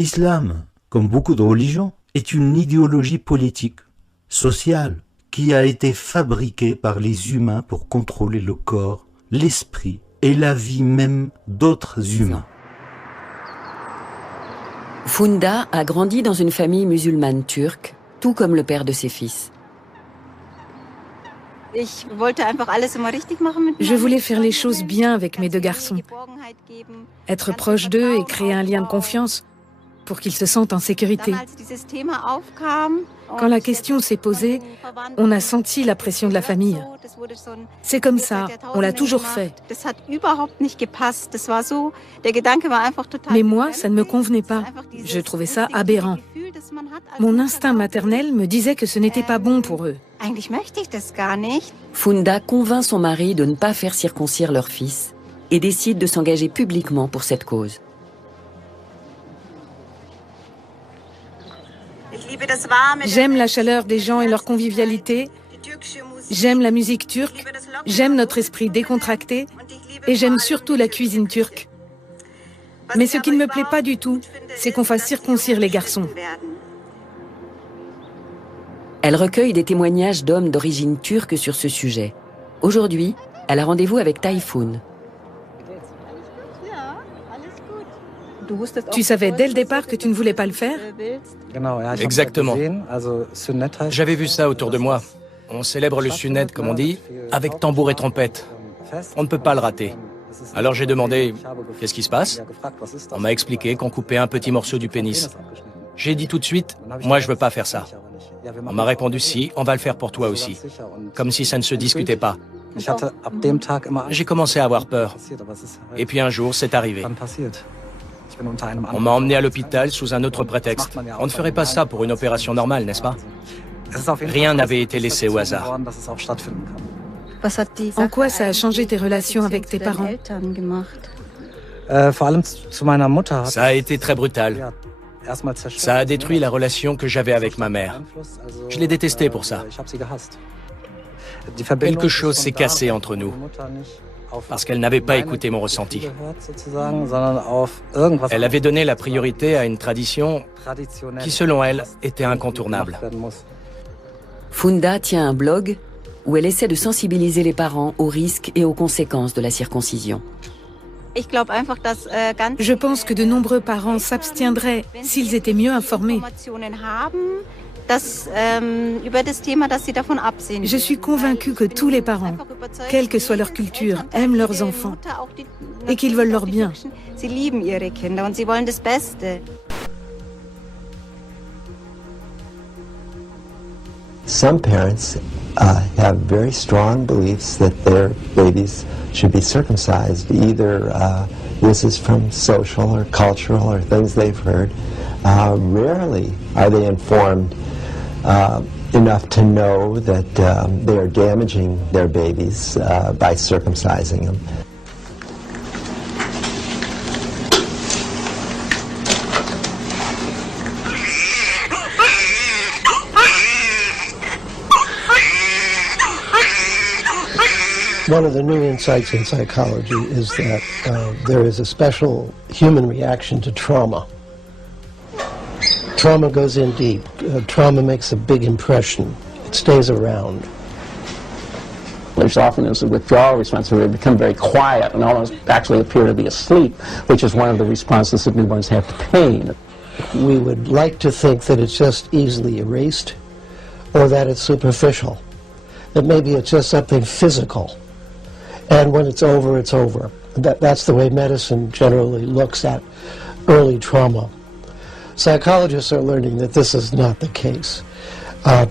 L'islam, comme beaucoup de religions, est une idéologie politique, sociale, qui a été fabriquée par les humains pour contrôler le corps, l'esprit et la vie même d'autres humains. Funda a grandi dans une famille musulmane turque, tout comme le père de ses fils. Je voulais faire les choses bien avec mes deux garçons, être proche d'eux et créer un lien de confiance pour qu'ils se sentent en sécurité. Quand la question s'est posée, on a senti la pression de la famille. C'est comme ça, on l'a toujours fait. Mais moi, ça ne me convenait pas. Je trouvais ça aberrant. Mon instinct maternel me disait que ce n'était pas bon pour eux. Funda convainc son mari de ne pas faire circoncire leur fils et décide de s'engager publiquement pour cette cause. J'aime la chaleur des gens et leur convivialité. J'aime la musique turque. J'aime notre esprit décontracté. Et j'aime surtout la cuisine turque. Mais ce qui ne me plaît pas du tout, c'est qu'on fasse circoncire les garçons. Elle recueille des témoignages d'hommes d'origine turque sur ce sujet. Aujourd'hui, elle a rendez-vous avec Tayfun. Tu savais dès le départ que tu ne voulais pas le faire? Exactement. J'avais vu ça autour de moi. On célèbre le sunnet, comme on dit, avec tambour et trompette. On ne peut pas le rater. Alors j'ai demandé, qu'est-ce qui se passe? On m'a expliqué qu'on coupait un petit morceau du pénis. J'ai dit tout de suite, moi je veux pas faire ça. On m'a répondu, si, on va le faire pour toi aussi. Comme si ça ne se discutait pas. J'ai commencé à avoir peur. Et puis un jour, c'est arrivé. On m'a emmené à l'hôpital sous un autre prétexte. On ne ferait pas ça pour une opération normale, n'est-ce pas? Rien n'avait été laissé au hasard. En quoi ça a changé tes relations avec tes parents? Ça a été très brutal. Ça a détruit la relation que j'avais avec ma mère. Je l'ai détestée pour ça. Quelque chose s'est cassé entre nous. Parce qu'elle n'avait pas écouté mon ressenti. Elle avait donné la priorité à une tradition qui, selon elle, était incontournable. Funda tient un blog où elle essaie de sensibiliser les parents aux risques et aux conséquences de la circoncision. Je pense que de nombreux parents s'abstiendraient s'ils étaient mieux informés. Je suis convaincue que tous les parents, quelle que soit leur culture, aiment leurs enfants et qu'ils veulent leur bien. Some parents have very strong beliefs that their babies should be circumcised. Either this is from social or cultural or things they've heard. Rarely are they informed enough to know that they are damaging their babies by circumcising them. One of the new insights in psychology is that there is a special human reaction to trauma. Trauma goes in deep. Trauma makes a big impression. It stays around. There's often a withdrawal response where they become very quiet and almost actually appear to be asleep, which is one of the responses that newborns have to pain. We would like to think that it's just easily erased or that it's superficial, that maybe it's just something physical. And when it's over, it's over. That's the way medicine generally looks at early trauma. Psychologists are learning that this is not the case.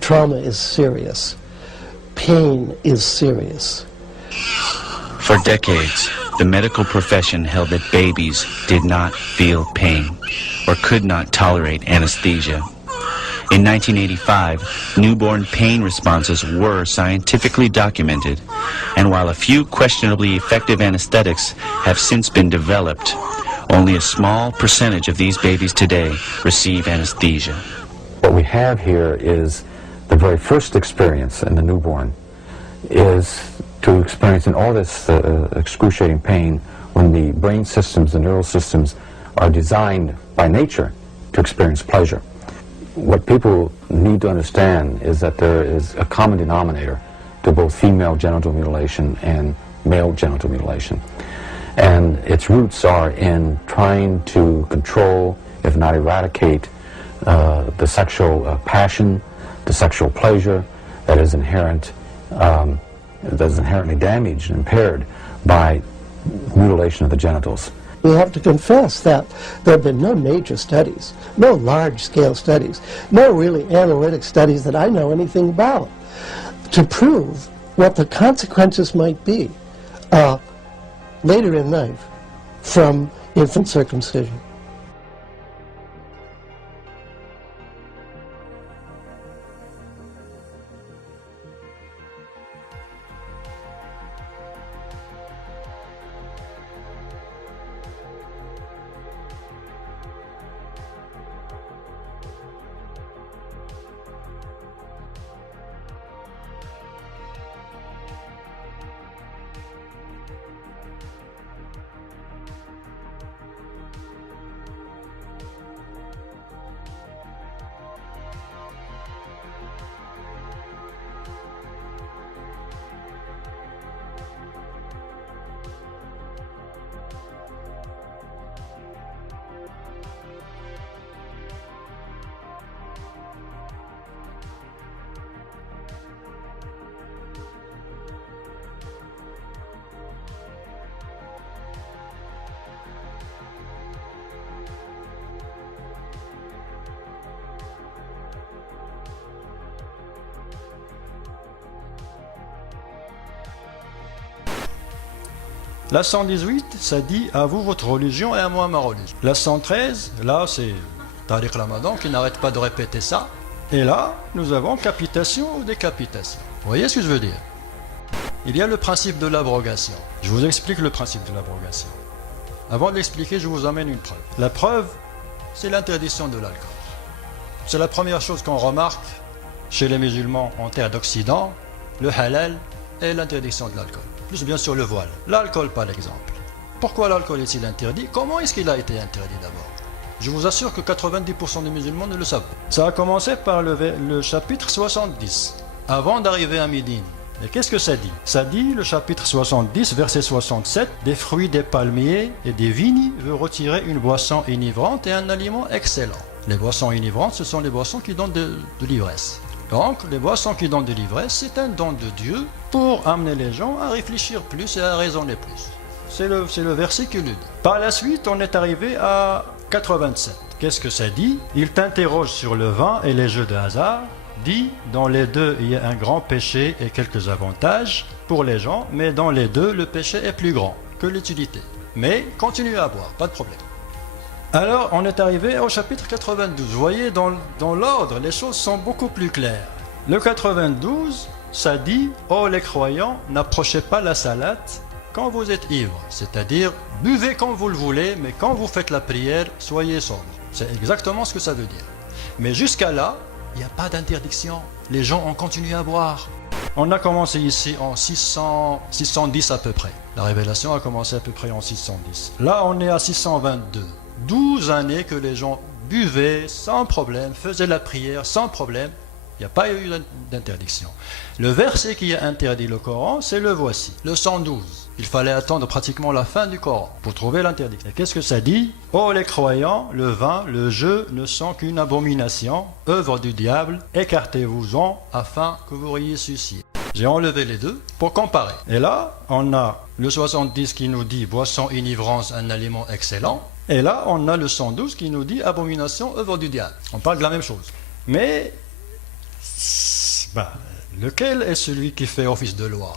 Trauma is serious. Pain is serious. For decades, the medical profession held that babies did not feel pain or could not tolerate anesthesia. In 1985, newborn pain responses were scientifically documented, and while a few questionably effective anesthetics have since been developed, only a small percentage of these babies today receive anesthesia. What we have here is the very first experience in the newborn is to experience all this excruciating pain when the brain systems, the neural systems, are designed by nature to experience pleasure. What people need to understand is that there is a common denominator to both female genital mutilation and male genital mutilation. And its roots are in trying to control, if not eradicate, the sexual passion, the sexual pleasure that is inherent, that is inherently damaged and impaired by mutilation of the genitals. We have to confess that there have been no major studies, no large-scale studies, no really analytic studies that I know anything about to prove what the consequences might be later in life from infant circumcision. La 118, ça dit à vous votre religion et à moi ma religion. La 113, là c'est Tariq Ramadan qui n'arrête pas de répéter ça. Et là, nous avons capitation ou décapitation. Vous voyez ce que je veux dire? Il y a le principe de l'abrogation. Je vous explique le principe de l'abrogation. Avant de l'expliquer, je vous amène une preuve. La preuve, c'est l'interdiction de l'alcool. C'est la première chose qu'on remarque chez les musulmans en terre d'Occident, le halal et l'interdiction de l'alcool. Plus bien sûr le voile. L'alcool par exemple. Pourquoi l'alcool est-il interdit? Comment est-ce qu'il a été interdit d'abord? Je vous assure que 90% des musulmans ne le savent pas. Ça a commencé par le chapitre 70, avant d'arriver à Médine. Et qu'est-ce que ça dit? Ça dit, le chapitre 70, verset 67, des fruits des palmiers et des vignes veut retirer une boisson enivrante et un aliment excellent. Les boissons enivrantes, ce sont les boissons qui donnent de l'ivresse. Donc, les boissons qui donnent de l'ivresse, c'est un don de Dieu pour amener les gens à réfléchir plus et à raisonner plus. C'est le verset qui le dit. Par la suite, on est arrivé à 87. Qu'est-ce que ça dit? Il t'interroge sur le vin et les jeux de hasard. Dit, dans les deux, il y a un grand péché et quelques avantages pour les gens, mais dans les deux, le péché est plus grand que l'utilité. Mais continuez à boire, pas de problème. Alors, on est arrivé au chapitre 92. Vous voyez, dans l'ordre, les choses sont beaucoup plus claires. Le 92, ça dit, « Oh les croyants, n'approchez pas la salade quand vous êtes ivre. » C'est-à-dire, buvez quand vous le voulez, mais quand vous faites la prière, soyez sobre. C'est exactement ce que ça veut dire. Mais jusqu'à là, il n'y a pas d'interdiction. Les gens ont continué à boire. On a commencé ici en 610 à peu près. La révélation a commencé à peu près en 610. Là, on est à 622. 12 années que les gens buvaient sans problème, faisaient la prière sans problème. Il n'y a pas eu d'interdiction. Le verset qui a interdit le Coran, c'est le voici, le 112. Il fallait attendre pratiquement la fin du Coran pour trouver l'interdiction. Et qu'est-ce que ça dit? « Oh les croyants, le vin, le jeu ne sont qu'une abomination, œuvre du diable, écartez-vous-en afin que vous réussissiez. » J'ai enlevé les deux pour comparer. Et là, on a le 70 qui nous dit « Boisson enivrance, un aliment excellent ». Et là, on a le 112 qui nous dit « Abomination, œuvre du diable ». On parle de la même chose. Mais, lequel est celui qui fait office de loi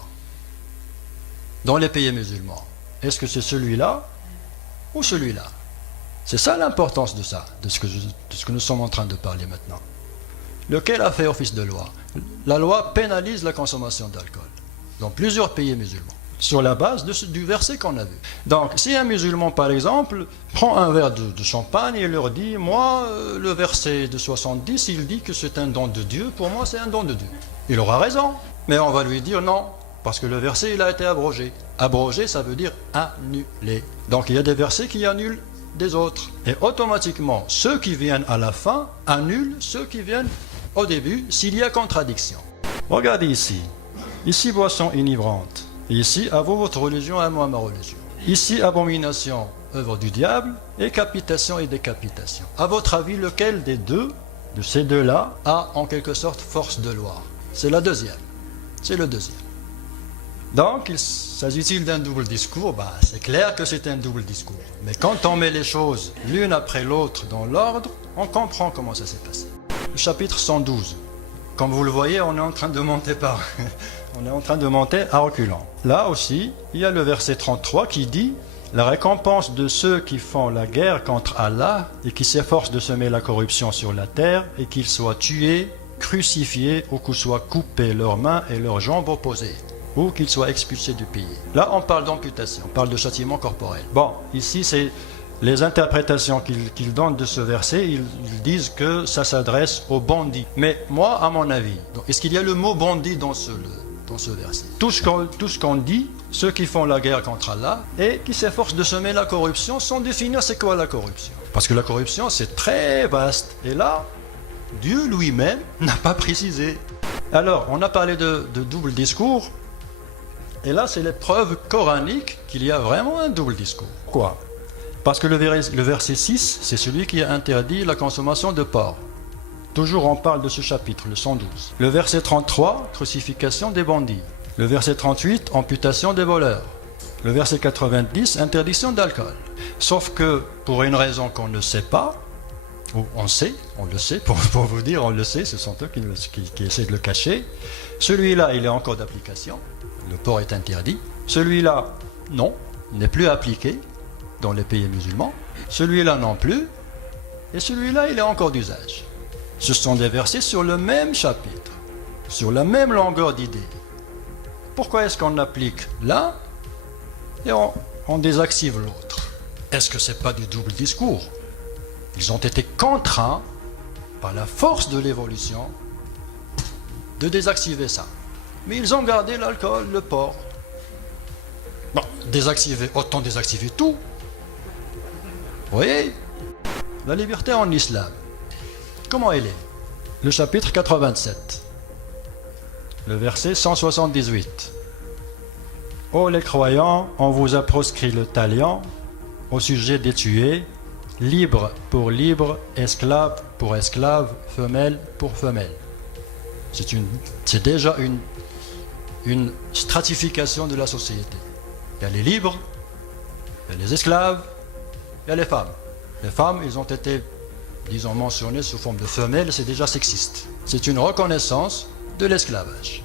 dans les pays musulmans? Est-ce que c'est celui-là ou celui-là? C'est ça l'importance de ça, de ce que nous sommes en train de parler maintenant. Lequel a fait office de loi? La loi pénalise la consommation d'alcool dans plusieurs pays musulmans, sur la base du verset qu'on a vu. Donc, si un musulman, par exemple, prend un verre de champagne et leur dit « Moi, le verset de 70, il dit que c'est un don de Dieu, pour moi c'est un don de Dieu. » Il aura raison, mais on va lui dire non, parce que le verset, il a été abrogé. Abrogé, ça veut dire annulé. Donc, il y a des versets qui annulent des autres. Et automatiquement, ceux qui viennent à la fin annulent ceux qui viennent au début s'il y a contradiction. Regardez ici. Ici, boisson inivrante. Ici, à vous votre religion, à moi ma religion. Ici, abomination, œuvre du diable, et capitation et décapitation. À votre avis, lequel des deux, de ces deux-là, a en quelque sorte force de loi? C'est la deuxième. C'est le deuxième. Donc, il s'agit-il d'un double discours? C'est clair que c'est un double discours. Mais quand on met les choses l'une après l'autre dans l'ordre, on comprend comment ça s'est passé. Le chapitre 112. Comme vous le voyez, on est en train de monter on est en train de monter à reculons. Là aussi, il y a le verset 33 qui dit « La récompense de ceux qui font la guerre contre Allah et qui s'efforcent de semer la corruption sur la terre et qu'ils soient tués, crucifiés ou qu'ils soient coupés leurs mains et leurs jambes opposées. » Ou qu'ils soient expulsés du pays. Là, on parle d'amputation, on parle de châtiment corporel. Bon, ici, c'est les interprétations qu'ils donnent de ce verset, ils disent que ça s'adresse aux bandits. Mais moi, à mon avis, est-ce qu'il y a le mot bandit dans ce verset? Tout ce qu'on dit, ceux qui font la guerre contre Allah et qui s'efforcent de semer la corruption, sans définir c'est quoi la corruption. Parce que la corruption, c'est très vaste. Et là, Dieu lui-même n'a pas précisé. Alors, on a parlé de double discours. Et là, c'est l'épreuve coranique qu'il y a vraiment un double discours. Pourquoi? Parce que le verset 6, c'est celui qui a interdit la consommation de porc. Toujours on parle de ce chapitre, le 112. Le verset 33, crucifixion des bandits. Le verset 38, amputation des voleurs. Le verset 90, interdiction d'alcool. Sauf que, pour une raison qu'on ne sait pas, ou on le sait, pour vous dire, on le sait, ce sont eux qui essaient de le cacher. Celui-là, il est encore d'application. Le porc est interdit. Celui-là, non, n'est plus appliqué dans les pays musulmans. Celui-là non plus. Et celui-là, il est encore d'usage. Ce sont des versets sur le même chapitre, sur la même longueur d'idée. Pourquoi est-ce qu'on applique l'un et on désactive l'autre? Est-ce que ce n'est pas du double discours? Ils ont été contraints, par la force de l'évolution, de désactiver ça. Mais ils ont gardé l'alcool, le porc. Bon, autant désactiver tout. Vous voyez? La liberté en islam, comment elle est? Le chapitre 87, le verset 178. Ô les croyants, on vous a proscrit le talion au sujet des tués, libre pour libre, esclave pour esclave, femelle pour femelle. C'est déjà une stratification de la société. Il y a les libres, il y a les esclaves, il y a les femmes. Les femmes, ils ont été, disons, mentionnées sous forme de femelles, c'est déjà sexiste. C'est une reconnaissance de l'esclavage.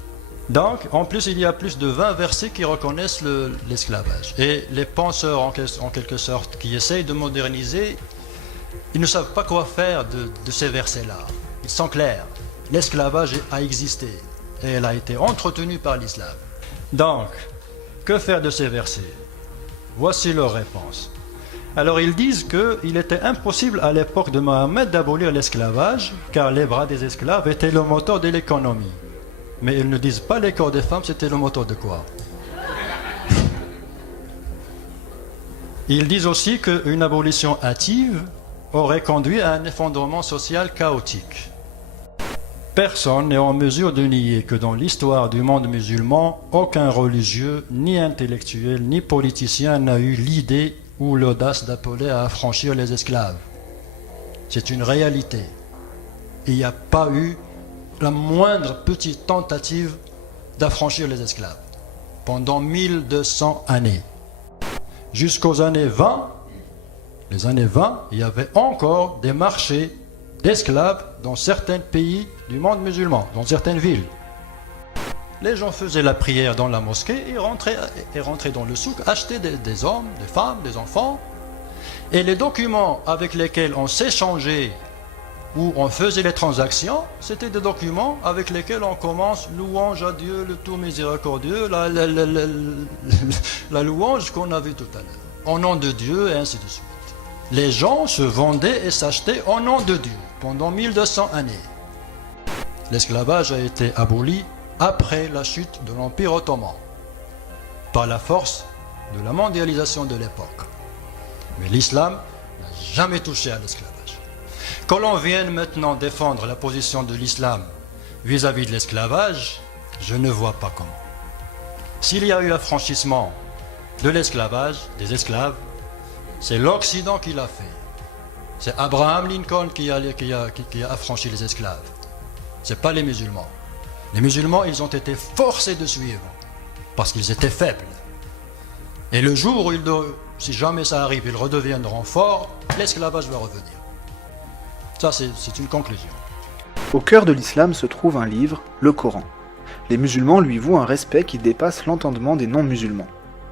Donc, en plus, il y a plus de 20 versets qui reconnaissent l'esclavage. Et les penseurs, en quelque sorte, qui essayent de moderniser, ils ne savent pas quoi faire de ces versets-là. Ils sont clairs. L'esclavage a existé. Et elle a été entretenue par l'islam. Donc, que faire de ces versets? Voici leur réponse. Alors ils disent qu'il était impossible à l'époque de Mohammed d'abolir l'esclavage, car les bras des esclaves étaient le moteur de l'économie. Mais ils ne disent pas les corps des femmes, c'était le moteur de quoi? Ils disent aussi qu'une abolition hâtive aurait conduit à un effondrement social chaotique. Personne n'est en mesure de nier que dans l'histoire du monde musulman, aucun religieux, ni intellectuel, ni politicien n'a eu l'idée ou l'audace d'appeler à affranchir les esclaves. C'est une réalité. Il n'y a pas eu la moindre petite tentative d'affranchir les esclaves pendant 1200 années. Jusqu'aux années 20, les années 20, il y avait encore des marchés d'esclaves dans certains pays du monde musulman, dans certaines villes. Les gens faisaient la prière dans la mosquée et rentraient dans le souk, achetaient des hommes, des femmes, des enfants. Et les documents avec lesquels on s'échangeait ou on faisait les transactions, c'était des documents avec lesquels on commence louange à Dieu, le tout miséricordieux, la louange qu'on a vue tout à l'heure. Au nom de Dieu et ainsi de suite. Les gens se vendaient et s'achetaient au nom de Dieu pendant 1200 années. L'esclavage a été aboli après la chute de l'Empire ottoman, par la force de la mondialisation de l'époque. Mais l'islam n'a jamais touché à l'esclavage. Que l'on vienne maintenant défendre la position de l'islam vis-à-vis de l'esclavage, je ne vois pas comment. S'il y a eu affranchissement de l'esclavage, des esclaves, c'est l'Occident qui l'a fait. C'est Abraham Lincoln qui a affranchi les esclaves. Ce n'est pas les musulmans. Les musulmans, ils ont été forcés de suivre parce qu'ils étaient faibles. Et le jour où, si jamais ça arrive, ils redeviendront forts, l'esclavage va revenir. Ça, c'est une conclusion. Au cœur de l'islam se trouve un livre, le Coran. Les musulmans lui vouent un respect qui dépasse l'entendement des non-musulmans.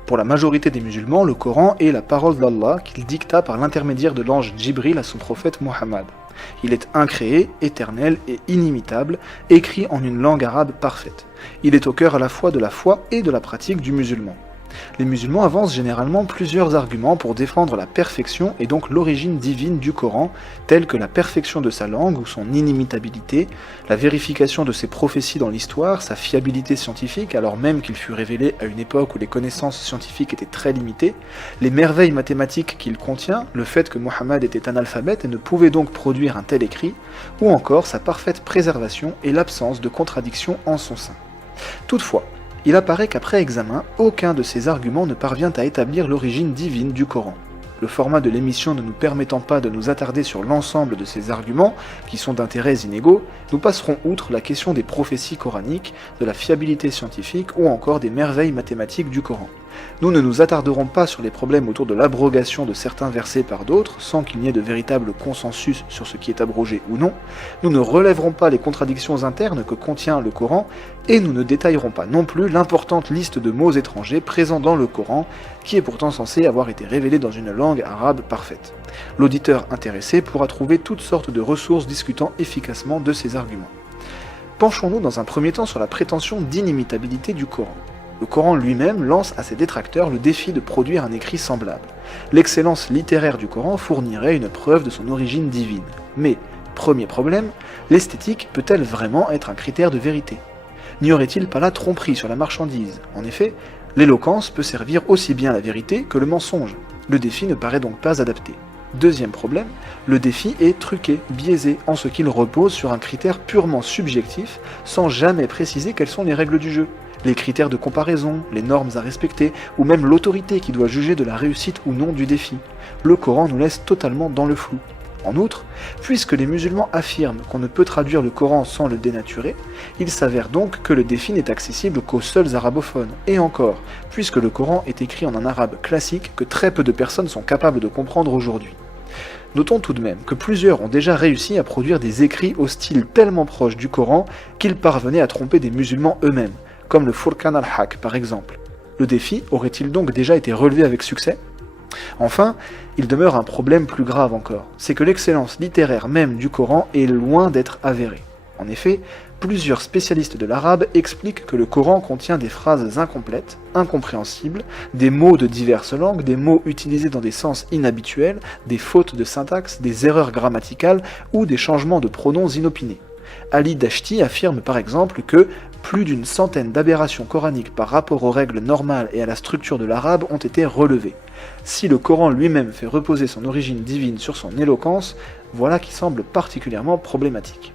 Pour la majorité des musulmans, le Coran est la parole d'Allah qu'il dicta par l'intermédiaire de l'ange Djibril à son prophète Mohammed. Il est incréé, éternel et inimitable, écrit en une langue arabe parfaite. Il est au cœur à la fois de la foi et de la pratique du musulman. Les musulmans avancent généralement plusieurs arguments pour défendre la perfection et donc l'origine divine du Coran, tels que la perfection de sa langue ou son inimitabilité, la vérification de ses prophéties dans l'histoire, sa fiabilité scientifique alors même qu'il fut révélé à une époque où les connaissances scientifiques étaient très limitées, les merveilles mathématiques qu'il contient, le fait que Mohammed était analphabète et ne pouvait donc produire un tel écrit, ou encore sa parfaite préservation et l'absence de contradiction en son sein. Toutefois, il apparaît qu'après examen, aucun de ces arguments ne parvient à établir l'origine divine du Coran. Le format de l'émission ne nous permettant pas de nous attarder sur l'ensemble de ces arguments, qui sont d'intérêts inégaux, nous passerons outre la question des prophéties coraniques, de la fiabilité scientifique ou encore des merveilles mathématiques du Coran. Nous ne nous attarderons pas sur les problèmes autour de l'abrogation de certains versets par d'autres, sans qu'il n'y ait de véritable consensus sur ce qui est abrogé ou non. Nous ne relèverons pas les contradictions internes que contient le Coran, et nous ne détaillerons pas non plus l'importante liste de mots étrangers présents dans le Coran, qui est pourtant censé avoir été révélé dans une langue arabe parfaite. L'auditeur intéressé pourra trouver toutes sortes de ressources discutant efficacement de ces arguments. Penchons-nous dans un premier temps sur la prétention d'inimitabilité du Coran. Le Coran lui-même lance à ses détracteurs le défi de produire un écrit semblable. L'excellence littéraire du Coran fournirait une preuve de son origine divine. Mais, premier problème, l'esthétique peut-elle vraiment être un critère de vérité ? N'y aurait-il pas là tromperie sur la marchandise ? En effet, l'éloquence peut servir aussi bien la vérité que le mensonge. Le défi ne paraît donc pas adapté. Deuxième problème, le défi est truqué, biaisé, en ce qu'il repose sur un critère purement subjectif, sans jamais préciser quelles sont les règles du jeu. Les critères de comparaison, les normes à respecter, ou même l'autorité qui doit juger de la réussite ou non du défi. Le Coran nous laisse totalement dans le flou. En outre, puisque les musulmans affirment qu'on ne peut traduire le Coran sans le dénaturer, il s'avère donc que le défi n'est accessible qu'aux seuls arabophones, et encore, puisque le Coran est écrit en un arabe classique que très peu de personnes sont capables de comprendre aujourd'hui. Notons tout de même que plusieurs ont déjà réussi à produire des écrits au style tellement proche du Coran qu'ils parvenaient à tromper des musulmans eux-mêmes, comme le Furqan al-Haq par exemple. Le défi aurait-il donc déjà été relevé avec succès ? Enfin, il demeure un problème plus grave encore, c'est que l'excellence littéraire même du Coran est loin d'être avérée. En effet, plusieurs spécialistes de l'arabe expliquent que le Coran contient des phrases incomplètes, incompréhensibles, des mots de diverses langues, des mots utilisés dans des sens inhabituels, des fautes de syntaxe, des erreurs grammaticales ou des changements de pronoms inopinés. Ali Dashti affirme par exemple que plus d'une centaine d'aberrations coraniques par rapport aux règles normales et à la structure de l'arabe ont été relevées. Si le Coran lui-même fait reposer son origine divine sur son éloquence, voilà qui semble particulièrement problématique.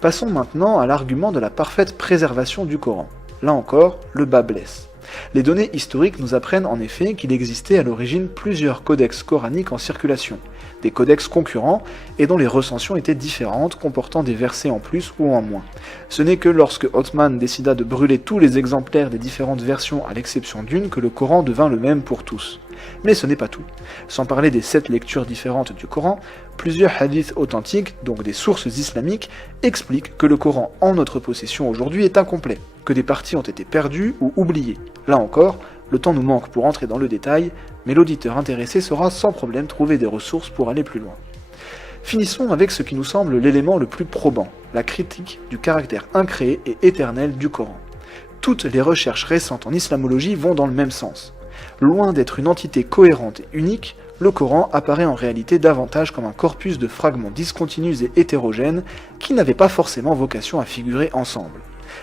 Passons maintenant à l'argument de la parfaite préservation du Coran. Là encore, le bas blesse. Les données historiques nous apprennent en effet qu'il existait à l'origine plusieurs codex coraniques en circulation, des codex concurrents et dont les recensions étaient différentes, comportant des versets en plus ou en moins. Ce n'est que lorsque Othman décida de brûler tous les exemplaires des différentes versions à l'exception d'une que le Coran devint le même pour tous. Mais ce n'est pas tout. Sans parler des 7 lectures différentes du Coran, plusieurs hadiths authentiques, donc des sources islamiques, expliquent que le Coran en notre possession aujourd'hui est incomplet, que des parties ont été perdues ou oubliées. Là encore, le temps nous manque pour entrer dans le détail, mais l'auditeur intéressé saura sans problème trouver des ressources pour aller plus loin. Finissons avec ce qui nous semble l'élément le plus probant, la critique du caractère incréé et éternel du Coran. Toutes les recherches récentes en islamologie vont dans le même sens. Loin d'être une entité cohérente et unique, le Coran apparaît en réalité davantage comme un corpus de fragments discontinus et hétérogènes qui n'avaient pas forcément vocation à figurer ensemble.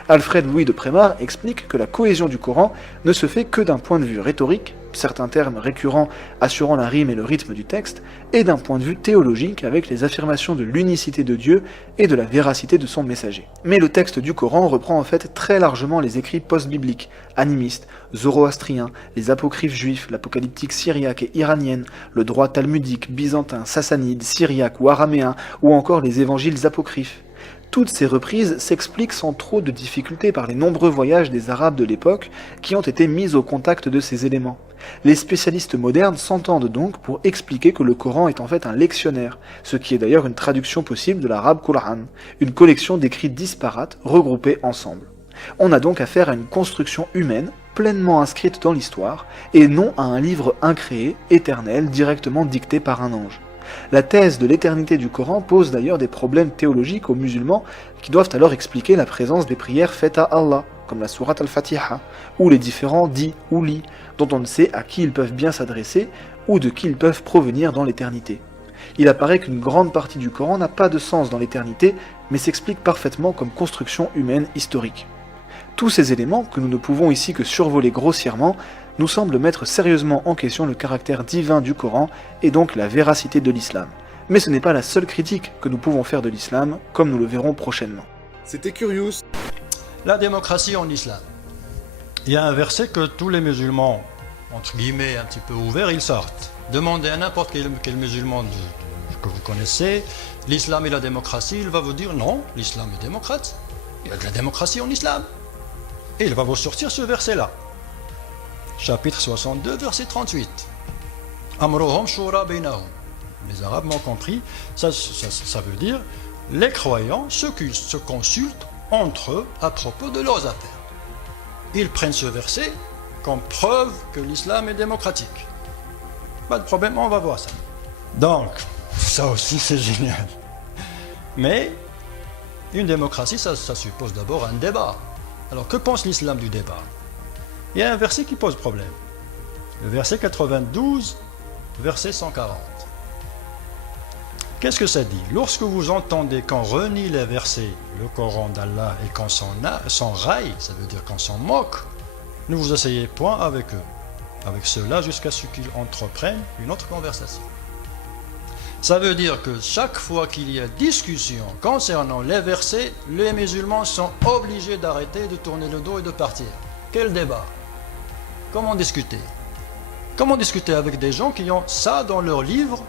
Alfred Louis de Prémar explique que la cohésion du Coran ne se fait que d'un point de vue rhétorique, certains termes récurrents assurant la rime et le rythme du texte, et d'un point de vue théologique avec les affirmations de l'unicité de Dieu et de la véracité de son messager. Mais le texte du Coran reprend en fait très largement les écrits post-bibliques, animistes, zoroastriens, les apocryphes juifs, l'apocalyptique syriaque et iranienne, le droit talmudique, byzantin, sassanide, syriaque ou araméen, ou encore les évangiles apocryphes. Toutes ces reprises s'expliquent sans trop de difficultés par les nombreux voyages des Arabes de l'époque qui ont été mis au contact de ces éléments. Les spécialistes modernes s'entendent donc pour expliquer que le Coran est en fait un lectionnaire, ce qui est d'ailleurs une traduction possible de l'arabe Qur'an, une collection d'écrits disparates regroupés ensemble. On a donc affaire à une construction humaine pleinement inscrite dans l'histoire, et non à un livre incréé, éternel, directement dicté par un ange. La thèse de l'éternité du Coran pose d'ailleurs des problèmes théologiques aux musulmans qui doivent alors expliquer la présence des prières faites à Allah, comme la sourate al-Fatiha, ou les différents dits ou lits, dont on ne sait à qui ils peuvent bien s'adresser ou de qui ils peuvent provenir dans l'éternité. Il apparaît qu'une grande partie du Coran n'a pas de sens dans l'éternité, mais s'explique parfaitement comme construction humaine historique. Tous ces éléments, que nous ne pouvons ici que survoler grossièrement, nous semblent mettre sérieusement en question le caractère divin du Coran et donc la véracité de l'islam. Mais ce n'est pas la seule critique que nous pouvons faire de l'islam, comme nous le verrons prochainement. C'était Curious. La démocratie en islam. Il y a un verset que tous les musulmans, entre guillemets un petit peu ouverts, ils sortent. Demandez à n'importe quel musulman que vous connaissez, l'islam et la démocratie, il va vous dire non, l'islam est démocrate. Il y a de la démocratie en islam. Et il va vous sortir ce verset-là. Chapitre 62, verset 38. Amruhum shura bainahum. Les Arabes m'ont compris, ça veut dire les croyants se consultent entre eux à propos de leurs affaires. Ils prennent ce verset comme preuve que l'islam est démocratique. Pas de problème, on va voir ça. Donc, ça aussi c'est génial. Mais, une démocratie, ça suppose d'abord un débat. Alors, que pense l'islam du débat? Il y a un verset qui pose problème. Le verset 92, verset 140. Qu'est-ce que ça dit? Lorsque vous entendez qu'on renie les versets, le Coran d'Allah, et qu'on s'en raille, ça veut dire qu'on s'en moque, ne vous asseyez point avec eux, avec ceux-là, jusqu'à ce qu'ils entreprennent une autre conversation. Ça veut dire que chaque fois qu'il y a discussion concernant les versets, les musulmans sont obligés d'arrêter, de tourner le dos et de partir. Quel débat? Comment discuter? Comment discuter avec des gens qui ont ça dans leur livre?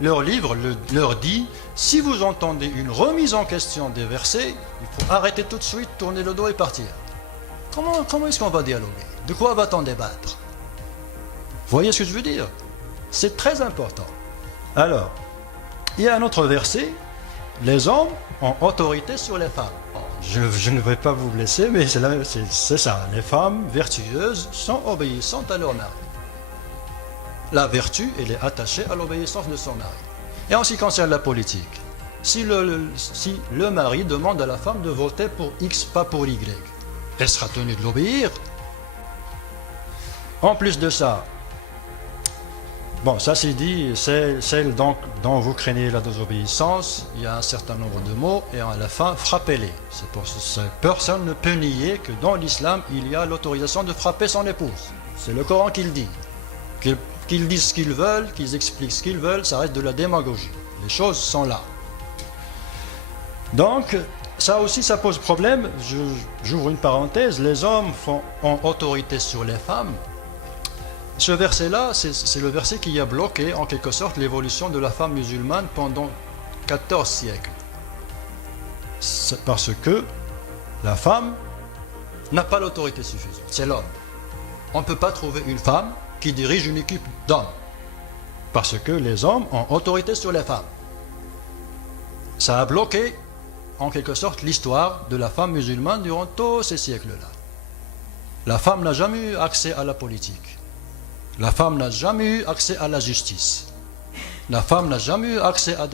Leur livre leur dit, si vous entendez une remise en question des versets, il faut arrêter tout de suite, tourner le dos et partir. Comment est-ce qu'on va dialoguer? De quoi va-t-on débattre? Vous voyez ce que je veux dire? C'est très important. Alors, il y a un autre verset, les hommes ont autorité sur les femmes. Je ne vais pas vous blesser, mais c'est ça, les femmes vertueuses sont obéissantes à leur mari. La vertu, elle est attachée à l'obéissance de son mari. Et en ce qui concerne la politique, si le mari demande à la femme de voter pour X, pas pour Y, elle sera tenue de l'obéir. En plus de ça, bon, ça c'est dit, celle dont vous craignez la désobéissance, il y a un certain nombre de mots, et à la fin, frappez-les. Personne ne peut nier que dans l'islam, il y a l'autorisation de frapper son épouse. C'est le Coran qui le dit. Qu'ils disent ce qu'ils veulent, qu'ils expliquent ce qu'ils veulent, ça reste de la démagogie. Les choses sont là. Donc, ça aussi, ça pose problème. J'ouvre une parenthèse, les hommes ont autorité sur les femmes. Ce verset-là, c'est le verset qui a bloqué, en quelque sorte, l'évolution de la femme musulmane pendant 14 siècles. C'est parce que la femme n'a pas l'autorité suffisante, c'est l'homme. On ne peut pas trouver une femme qui dirige une équipe d'hommes, parce que les hommes ont autorité sur les femmes. Ça a bloqué, en quelque sorte, l'histoire de la femme musulmane durant tous ces siècles-là. La femme n'a jamais eu accès à la politique. La femme n'a jamais eu accès à la justice. La femme n'a jamais eu accès à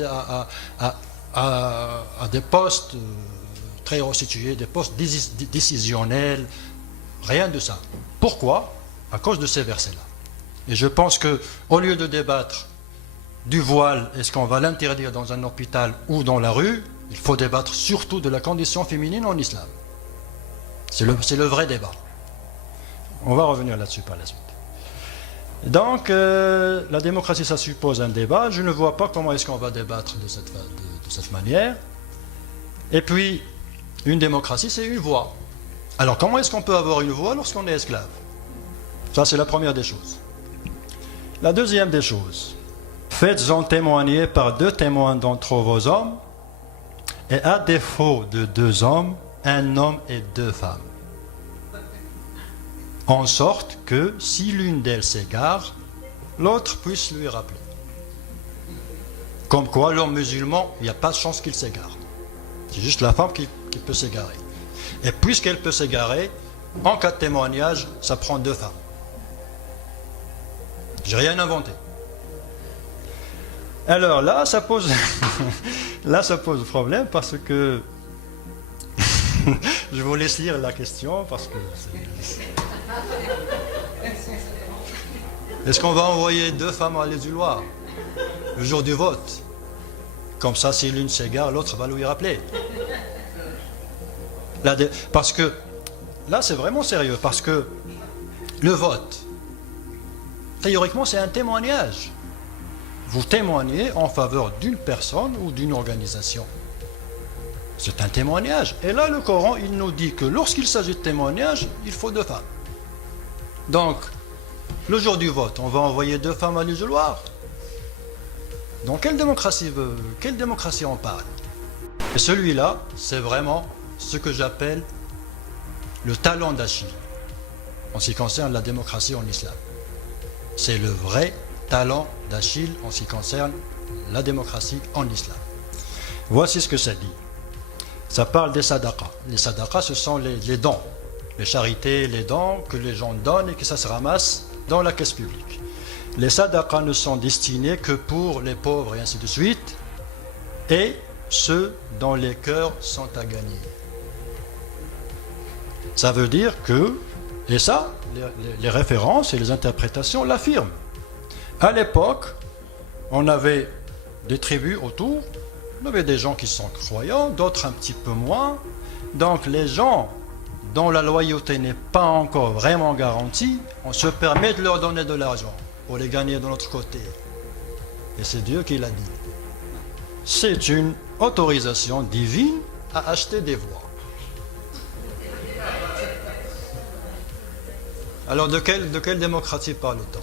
des postes très haut situés, des postes décisionnels, rien de ça. Pourquoi? À cause de ces versets-là. Et je pense que, au lieu de débattre du voile, est-ce qu'on va l'interdire dans un hôpital ou dans la rue, il faut débattre surtout de la condition féminine en islam. C'est le vrai débat. On va revenir là-dessus par la suite. Donc, la démocratie, ça suppose un débat. Je ne vois pas comment est-ce qu'on va débattre de cette manière. Et puis, une démocratie, c'est une voix. Alors, comment est-ce qu'on peut avoir une voix lorsqu'on est esclave? Ça, c'est la première des choses. La deuxième des choses, faites-en témoigner par 2 témoins d'entre vos hommes, et à défaut de 2 hommes, 1 homme et 2 femmes. En sorte que, si l'une d'elles s'égare, l'autre puisse lui rappeler. Comme quoi, l'homme musulman, il n'y a pas de chance qu'il s'égare. C'est juste la femme qui peut s'égarer. Et puisqu'elle peut s'égarer, en cas de témoignage, ça prend 2 femmes. J'ai rien inventé. Alors là, ça pose problème parce que je vous laisse lire la question parce que est-ce qu'on va envoyer 2 femmes à l'isoloir le jour du vote? Comme ça, si l'une s'égare, l'autre va lui rappeler. Parce que là, c'est vraiment sérieux parce que le vote, théoriquement, c'est un témoignage. Vous témoignez en faveur d'une personne ou d'une organisation. C'est un témoignage. Et là, le Coran, il nous dit que lorsqu'il s'agit de témoignage, il faut 2 femmes. Donc, le jour du vote, on va envoyer 2 femmes à l'isoloir. Donc, quelle démocratie on parle? Et celui-là, c'est vraiment ce que j'appelle le talon d'Achille en ce qui concerne la démocratie en islam. C'est le vrai talon d'Achille en ce qui concerne la démocratie en islam. Voici ce que ça dit. Ça parle des sadaqas. Les sadaqas, ce sont les dons, les charités, les dons que les gens donnent et que ça se ramasse dans la caisse publique. Les sadaqas ne sont destinés que pour les pauvres et ainsi de suite, et ceux dont les cœurs sont à gagner. Ça veut dire que, et ça, les références et les interprétations l'affirment. À l'époque, on avait des tribus autour, on avait des gens qui sont croyants, d'autres un petit peu moins. Donc les gens dont la loyauté n'est pas encore vraiment garantie, on se permet de leur donner de l'argent pour les gagner de notre côté. Et c'est Dieu qui l'a dit. C'est une autorisation divine à acheter des voix. Alors de quelle démocratie parle-t-on?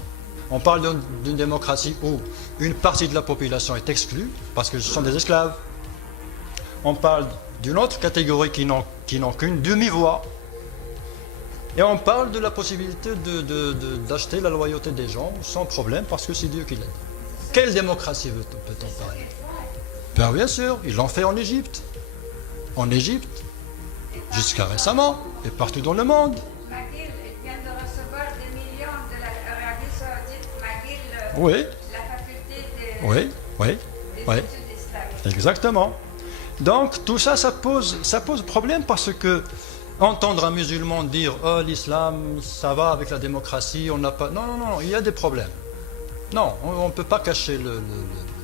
On parle d'une démocratie où une partie de la population est exclue parce que ce sont des esclaves. On parle d'une autre catégorie qui n'ont qu'une demi-voix. Et on parle de la possibilité d'acheter la loyauté des gens sans problème parce que c'est Dieu qui l'a dit. Quelle démocratie peut-on parler? Ben bien sûr, ils l'ont fait en Égypte. En Égypte, jusqu'à récemment, et partout dans le monde. Oui. La faculté oui. Exactement. Donc tout ça, ça pose problème parce que entendre un musulman dire oh l'islam ça va avec la démocratie, on n'a pas. Non, il y a des problèmes. Non, on ne peut pas cacher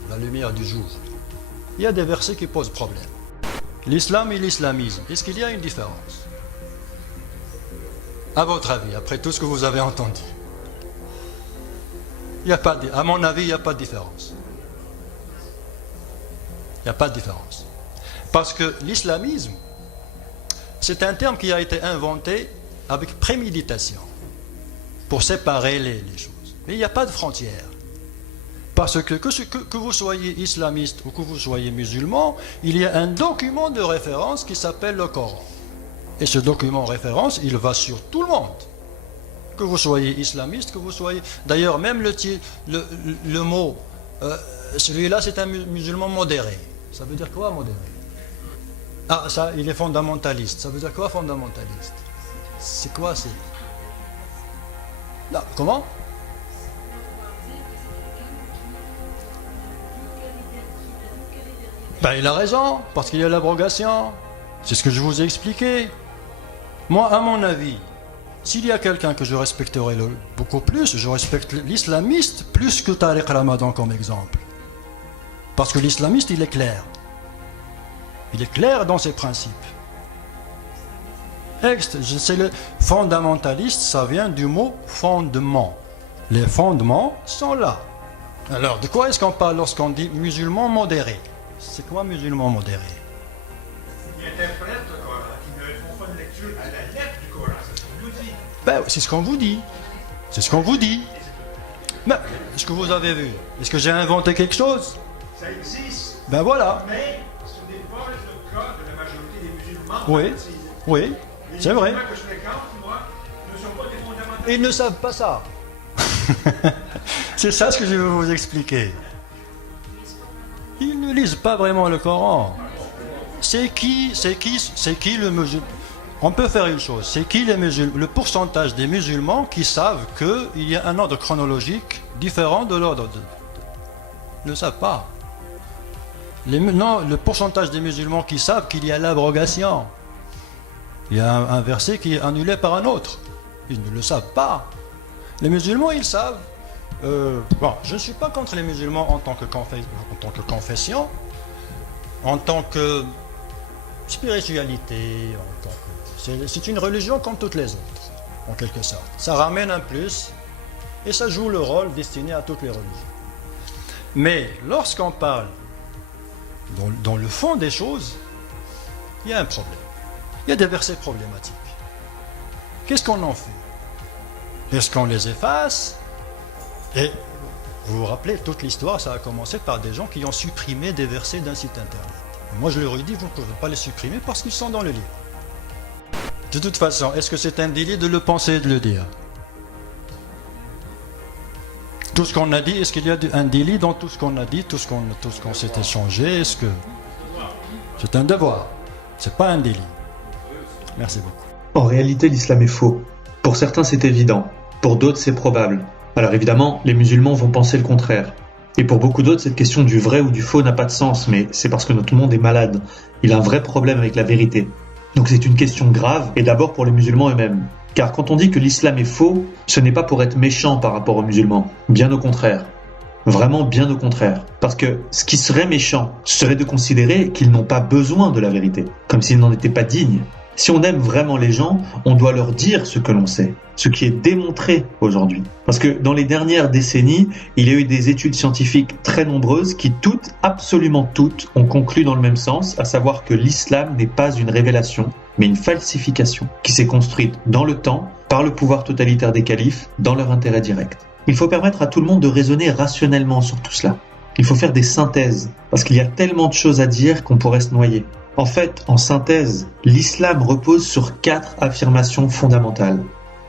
la lumière du jour. Il y a des versets qui posent problème. L'islam et l'islamisme, est-ce qu'il y a une différence? À votre avis, après tout ce que vous avez entendu? À mon avis, il n'y a pas de différence. Il n'y a pas de différence. Parce que l'islamisme, c'est un terme qui a été inventé avec préméditation pour séparer les choses. Mais il n'y a pas de frontière. Parce que vous soyez islamiste ou que vous soyez musulman, il y a un document de référence qui s'appelle le Coran. Et ce document de référence, il va sur tout le monde. Que vous soyez islamiste, que vous soyez... D'ailleurs, même le mot, celui-là, c'est un musulman modéré. Ça veut dire quoi, modéré? Ah, ça, il est fondamentaliste. Ça veut dire quoi, fondamentaliste? C'est quoi, c'est... Là, comment? Ben, il a raison, parce qu'il y a l'abrogation. C'est ce que je vous ai expliqué. Moi, à mon avis, s'il y a quelqu'un que je respecterai beaucoup plus, je respecte l'islamiste plus que Tariq Ramadan comme exemple. Parce que l'islamiste, il est clair. Il est clair dans ses principes. C'est le fondamentaliste, ça vient du mot fondement. Les fondements sont là. Alors, de quoi est-ce qu'on parle lorsqu'on dit musulman modéré? C'est quoi musulman modéré? Il interprète le Coran, il ne font pas de lecture à la lettre du Coran, c'est ce qu'on nous dit. Ben, c'est ce qu'on vous dit. C'est ce qu'on vous dit. Mais, est-ce que vous avez vu? Est-ce que j'ai inventé quelque chose? Ça existe. Ben voilà. Mais ce n'est pas le cas de la majorité des musulmans. Oui, oui, c'est vrai. Les musulmans que je fréquente, moi, ne sont pas des fondamentalistes. Ils ne savent pas ça. C'est ça ce que je veux vous expliquer. Ils ne lisent pas vraiment le Coran. C'est qui le musulman? On peut faire une chose. C'est qui le pourcentage des musulmans qui savent qu'il y a un ordre chronologique différent de l'ordre de... Ils ne savent pas. Non, le pourcentage des musulmans qui savent qu'il y a l'abrogation. Il y a un verset qui est annulé par un autre. Ils ne le savent pas. Les musulmans, ils savent. Bon, je ne suis pas contre les musulmans en tant que confession, en tant que spiritualité, c'est une religion comme toutes les autres, en quelque sorte. Ça ramène un plus et ça joue le rôle destiné à toutes les religions. Mais lorsqu'on parle dans le fond des choses, il y a un problème. Il y a des versets problématiques. Qu'est-ce qu'on en fait? Est-ce qu'on les efface? Et vous vous rappelez, toute l'histoire, ça a commencé par des gens qui ont supprimé des versets d'un site internet. Moi, je leur ai dit, vous ne pouvez pas les supprimer parce qu'ils sont dans le livre. De toute façon, est-ce que c'est un délit de le penser et de le dire? Tout ce qu'on a dit, est-ce qu'il y a un délit dans tout ce qu'on a dit, tout ce qu'on s'est échangé? Est-ce que c'est un devoir? C'est pas un délit. Merci beaucoup. En réalité, l'islam est faux. Pour certains, c'est évident. Pour d'autres, c'est probable. Alors évidemment, les musulmans vont penser le contraire. Et pour beaucoup d'autres, cette question du vrai ou du faux n'a pas de sens, mais c'est parce que notre monde est malade. Il a un vrai problème avec la vérité. Donc c'est une question grave, et d'abord pour les musulmans eux-mêmes. Car quand on dit que l'islam est faux, ce n'est pas pour être méchant par rapport aux musulmans. Bien au contraire. Vraiment bien au contraire. Parce que ce qui serait méchant serait de considérer qu'ils n'ont pas besoin de la vérité, comme s'ils n'en étaient pas dignes. Si on aime vraiment les gens, on doit leur dire ce que l'on sait, ce qui est démontré aujourd'hui. Parce que dans les dernières décennies, il y a eu des études scientifiques très nombreuses qui toutes, absolument toutes, ont conclu dans le même sens, à savoir que l'islam n'est pas une révélation, mais une falsification, qui s'est construite dans le temps, par le pouvoir totalitaire des califes, dans leur intérêt direct. Il faut permettre à tout le monde de raisonner rationnellement sur tout cela. Il faut faire des synthèses, parce qu'il y a tellement de choses à dire qu'on pourrait se noyer. En fait, en synthèse, l'islam repose sur 4 affirmations fondamentales.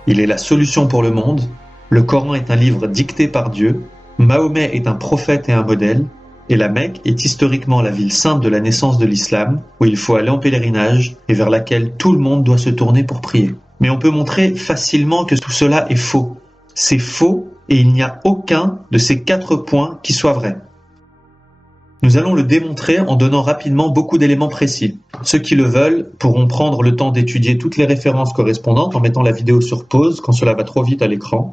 Il est la solution pour le monde, le Coran est un livre dicté par Dieu, Mahomet est un prophète et un modèle, et la Mecque est historiquement la ville sainte de la naissance de l'islam, où il faut aller en pèlerinage et vers laquelle tout le monde doit se tourner pour prier. Mais on peut montrer facilement que tout cela est faux. C'est faux et il n'y a aucun de ces 4 points qui soit vrai. Nous allons le démontrer en donnant rapidement beaucoup d'éléments précis. Ceux qui le veulent pourront prendre le temps d'étudier toutes les références correspondantes en mettant la vidéo sur pause quand cela va trop vite à l'écran.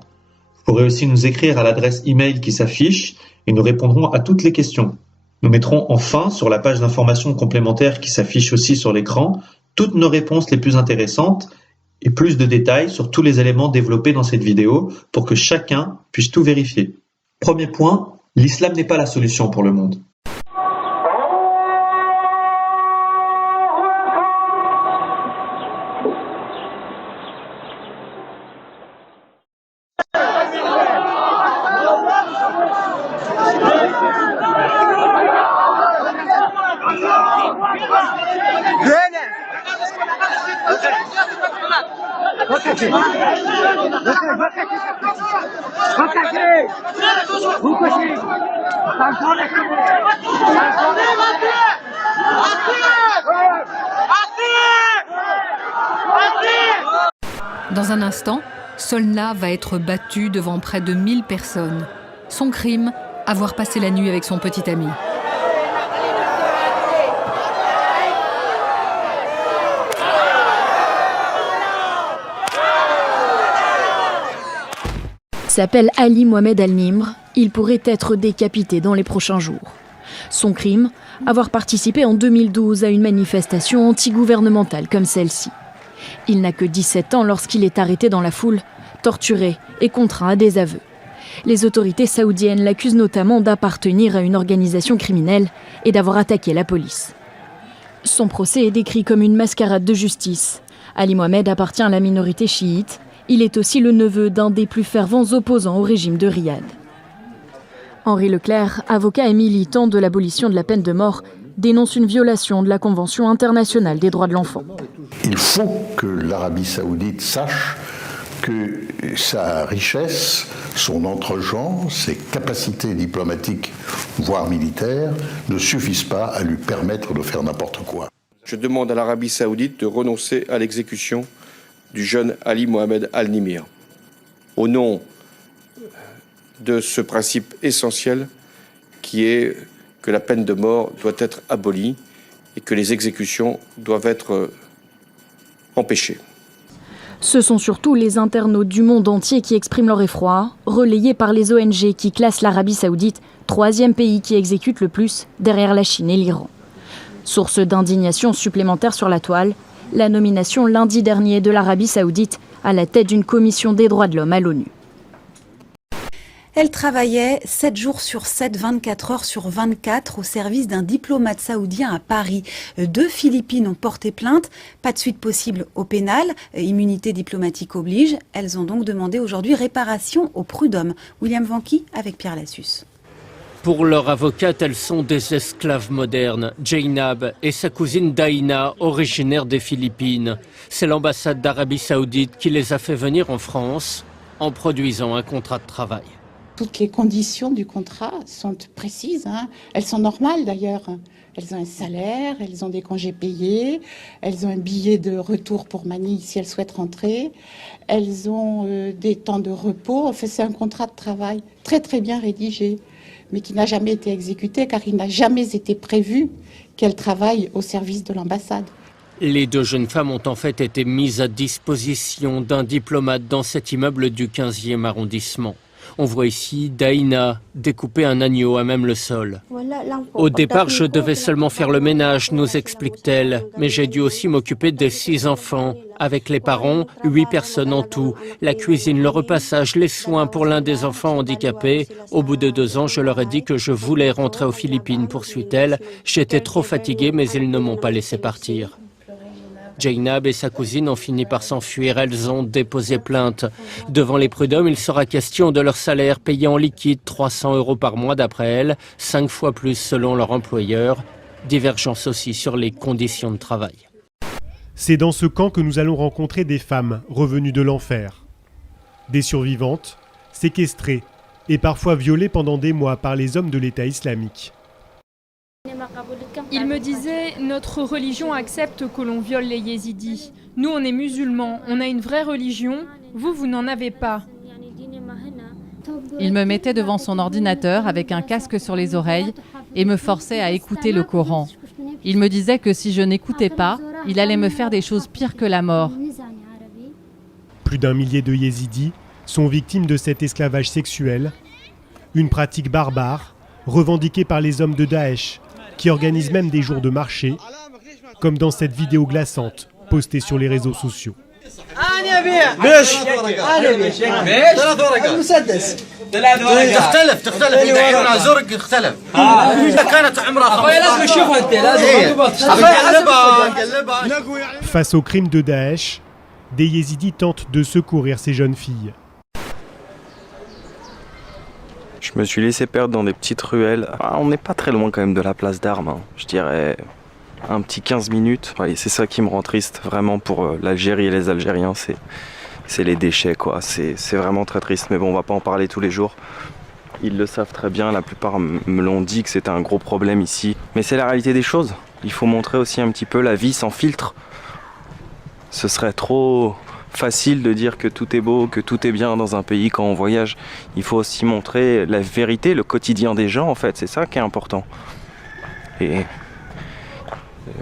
Vous pourrez aussi nous écrire à l'adresse email qui s'affiche et nous répondrons à toutes les questions. Nous mettrons enfin sur la page d'informations complémentaires qui s'affiche aussi sur l'écran toutes nos réponses les plus intéressantes et plus de détails sur tous les éléments développés dans cette vidéo pour que chacun puisse tout vérifier. Premier point, l'islam n'est pas la solution pour le monde. Dans un instant, Solna va être battu devant près de 1000 personnes. Son crime, avoir passé la nuit avec son petit ami. S'appelle Ali Mohamed Al-Nimr, il pourrait être décapité dans les prochains jours. Son crime, avoir participé en 2012 à une manifestation anti-gouvernementale comme celle-ci. Il n'a que 17 ans lorsqu'il est arrêté dans la foule, torturé et contraint à des aveux. Les autorités saoudiennes l'accusent notamment d'appartenir à une organisation criminelle et d'avoir attaqué la police. Son procès est décrit comme une mascarade de justice. Ali Mohamed appartient à la minorité chiite. Il est aussi le neveu d'un des plus fervents opposants au régime de Riyad. Henri Leclerc, avocat et militant de l'abolition de la peine de mort, dénonce une violation de la Convention internationale des droits de l'enfant. Il faut que l'Arabie saoudite sache que sa richesse, son entre-gens, ses capacités diplomatiques, voire militaires, ne suffisent pas à lui permettre de faire n'importe quoi. Je demande à l'Arabie saoudite de renoncer à l'exécution du jeune Ali Mohamed Al-Nimr. Au nom de ce principe essentiel qui est que la peine de mort doit être abolie et que les exécutions doivent être empêchées. Ce sont surtout les internautes du monde entier qui expriment leur effroi, relayés par les ONG qui classent l'Arabie saoudite 3e pays qui exécute le plus, derrière la Chine et l'Iran. Source d'indignation supplémentaire sur la toile, la nomination lundi dernier de l'Arabie saoudite à la tête d'une commission des droits de l'homme à l'ONU. Elle travaillait 7 jours sur 7, 24 heures sur 24 au service d'un diplomate saoudien à Paris. 2 Philippines ont porté plainte. Pas de suite possible au pénal. Immunité diplomatique oblige. Elles ont donc demandé aujourd'hui réparation au prud'homme. William Vanqui avec Pierre Lassus. Pour leur avocate, elles sont des esclaves modernes. Jainab et sa cousine Daina, originaires des Philippines. C'est l'ambassade d'Arabie Saoudite qui les a fait venir en France en produisant un contrat de travail. Toutes les conditions du contrat sont précises, Elles sont normales d'ailleurs. Elles ont un salaire, elles ont des congés payés, elles ont un billet de retour pour Manille si elles souhaitent rentrer, elles ont des temps de repos. Enfin, c'est un contrat de travail très très bien rédigé, mais qui n'a jamais été exécuté car il n'a jamais été prévu qu'elles travaillent au service de l'ambassade. Les 2 jeunes femmes ont en fait été mises à disposition d'un diplomate dans cet immeuble du 15e arrondissement. On voit ici Daina découper un agneau à même le sol. Au départ, je devais seulement faire le ménage, nous explique-t-elle. Mais j'ai dû aussi m'occuper des 6 enfants. Avec les parents, 8 personnes en tout. La cuisine, le repassage, les soins pour l'un des enfants handicapés. Au bout de 2 ans, je leur ai dit que je voulais rentrer aux Philippines, poursuit-elle. J'étais trop fatiguée, mais ils ne m'ont pas laissé partir. Jainab et sa cousine ont fini par s'enfuir. Elles ont déposé plainte. Devant les prud'hommes, il sera question de leur salaire payé en liquide, 300 € par mois d'après elles, 5 fois plus selon leur employeur. Divergence aussi sur les conditions de travail. C'est dans ce camp que nous allons rencontrer des femmes revenues de l'enfer. Des survivantes, séquestrées et parfois violées pendant des mois par les hommes de l'État islamique. Il me disait, notre religion accepte que l'on viole les yézidis. Nous, on est musulmans, on a une vraie religion, vous n'en avez pas. Il me mettait devant son ordinateur avec un casque sur les oreilles et me forçait à écouter le Coran. Il me disait que si je n'écoutais pas, il allait me faire des choses pires que la mort. Plus d'1 millier de yézidis sont victimes de cet esclavage sexuel, une pratique barbare revendiquée par les hommes de Daesh, qui organisent même des jours de marché, comme dans cette vidéo glaçante postée sur les réseaux sociaux. Face au crime de Daesh, des yézidis tentent de secourir ces jeunes filles. Je me suis laissé perdre dans des petites ruelles. On n'est pas très loin quand même de la place d'Armes. Je dirais un petit 15 minutes. Et c'est ça qui me rend triste vraiment pour l'Algérie et les Algériens. C'est les déchets quoi. C'est vraiment très triste. Mais bon, on va pas en parler tous les jours. Ils le savent très bien. La plupart me l'ont dit que c'était un gros problème ici. Mais c'est la réalité des choses. Il faut montrer aussi un petit peu la vie sans filtre. Ce serait trop facile de dire que tout est beau, que tout est bien dans un pays quand on voyage. Il faut aussi montrer la vérité, le quotidien des gens en fait, c'est ça qui est important. Et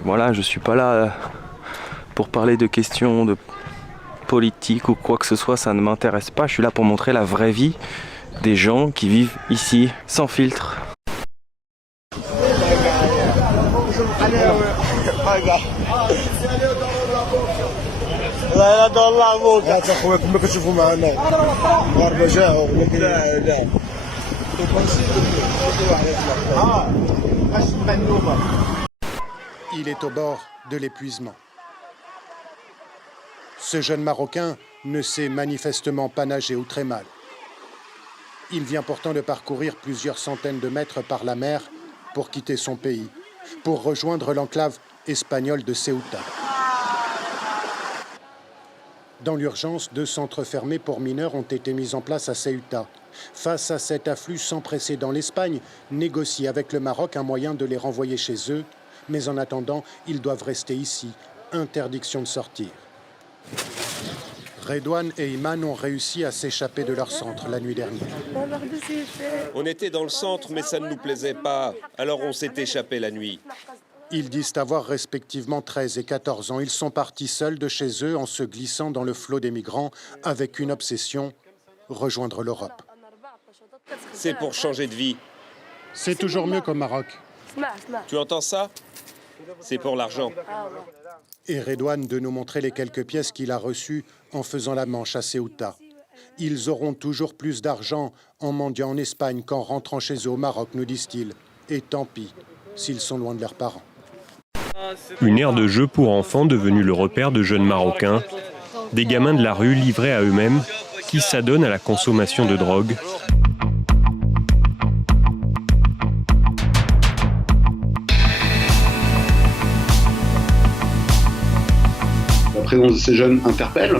voilà, je suis pas là pour parler de questions de politique ou quoi que ce soit, ça ne m'intéresse pas. Je suis là pour montrer la vraie vie des gens qui vivent ici sans filtre. Il est au bord de l'épuisement. Ce jeune Marocain ne sait manifestement pas nager ou très mal. Il vient pourtant de parcourir plusieurs centaines de mètres par la mer pour quitter son pays, pour rejoindre l'enclave espagnole de Ceuta. Dans l'urgence, 2 centres fermés pour mineurs ont été mis en place à Ceuta. Face à cet afflux sans précédent, l'Espagne négocie avec le Maroc un moyen de les renvoyer chez eux, mais en attendant, ils doivent rester ici. Interdiction de sortir. Redouane et Iman ont réussi à s'échapper de leur centre la nuit dernière. On était dans le centre, mais ça ne nous plaisait pas. Alors on s'est échappé la nuit. Ils disent avoir respectivement 13 et 14 ans. Ils sont partis seuls de chez eux en se glissant dans le flot des migrants avec une obsession, rejoindre l'Europe. C'est pour changer de vie. C'est toujours mieux qu'au Maroc. Tu entends ça? C'est pour l'argent. Et Redouane de nous montrer les quelques pièces qu'il a reçues en faisant la manche à Ceuta. Ils auront toujours plus d'argent en mendiant en Espagne qu'en rentrant chez eux au Maroc, nous disent-ils. Et tant pis s'ils sont loin de leurs parents. Une aire de jeu pour enfants devenue le repère de jeunes Marocains, des gamins de la rue livrés à eux-mêmes qui s'adonnent à la consommation de drogue. La présence de ces jeunes interpelle.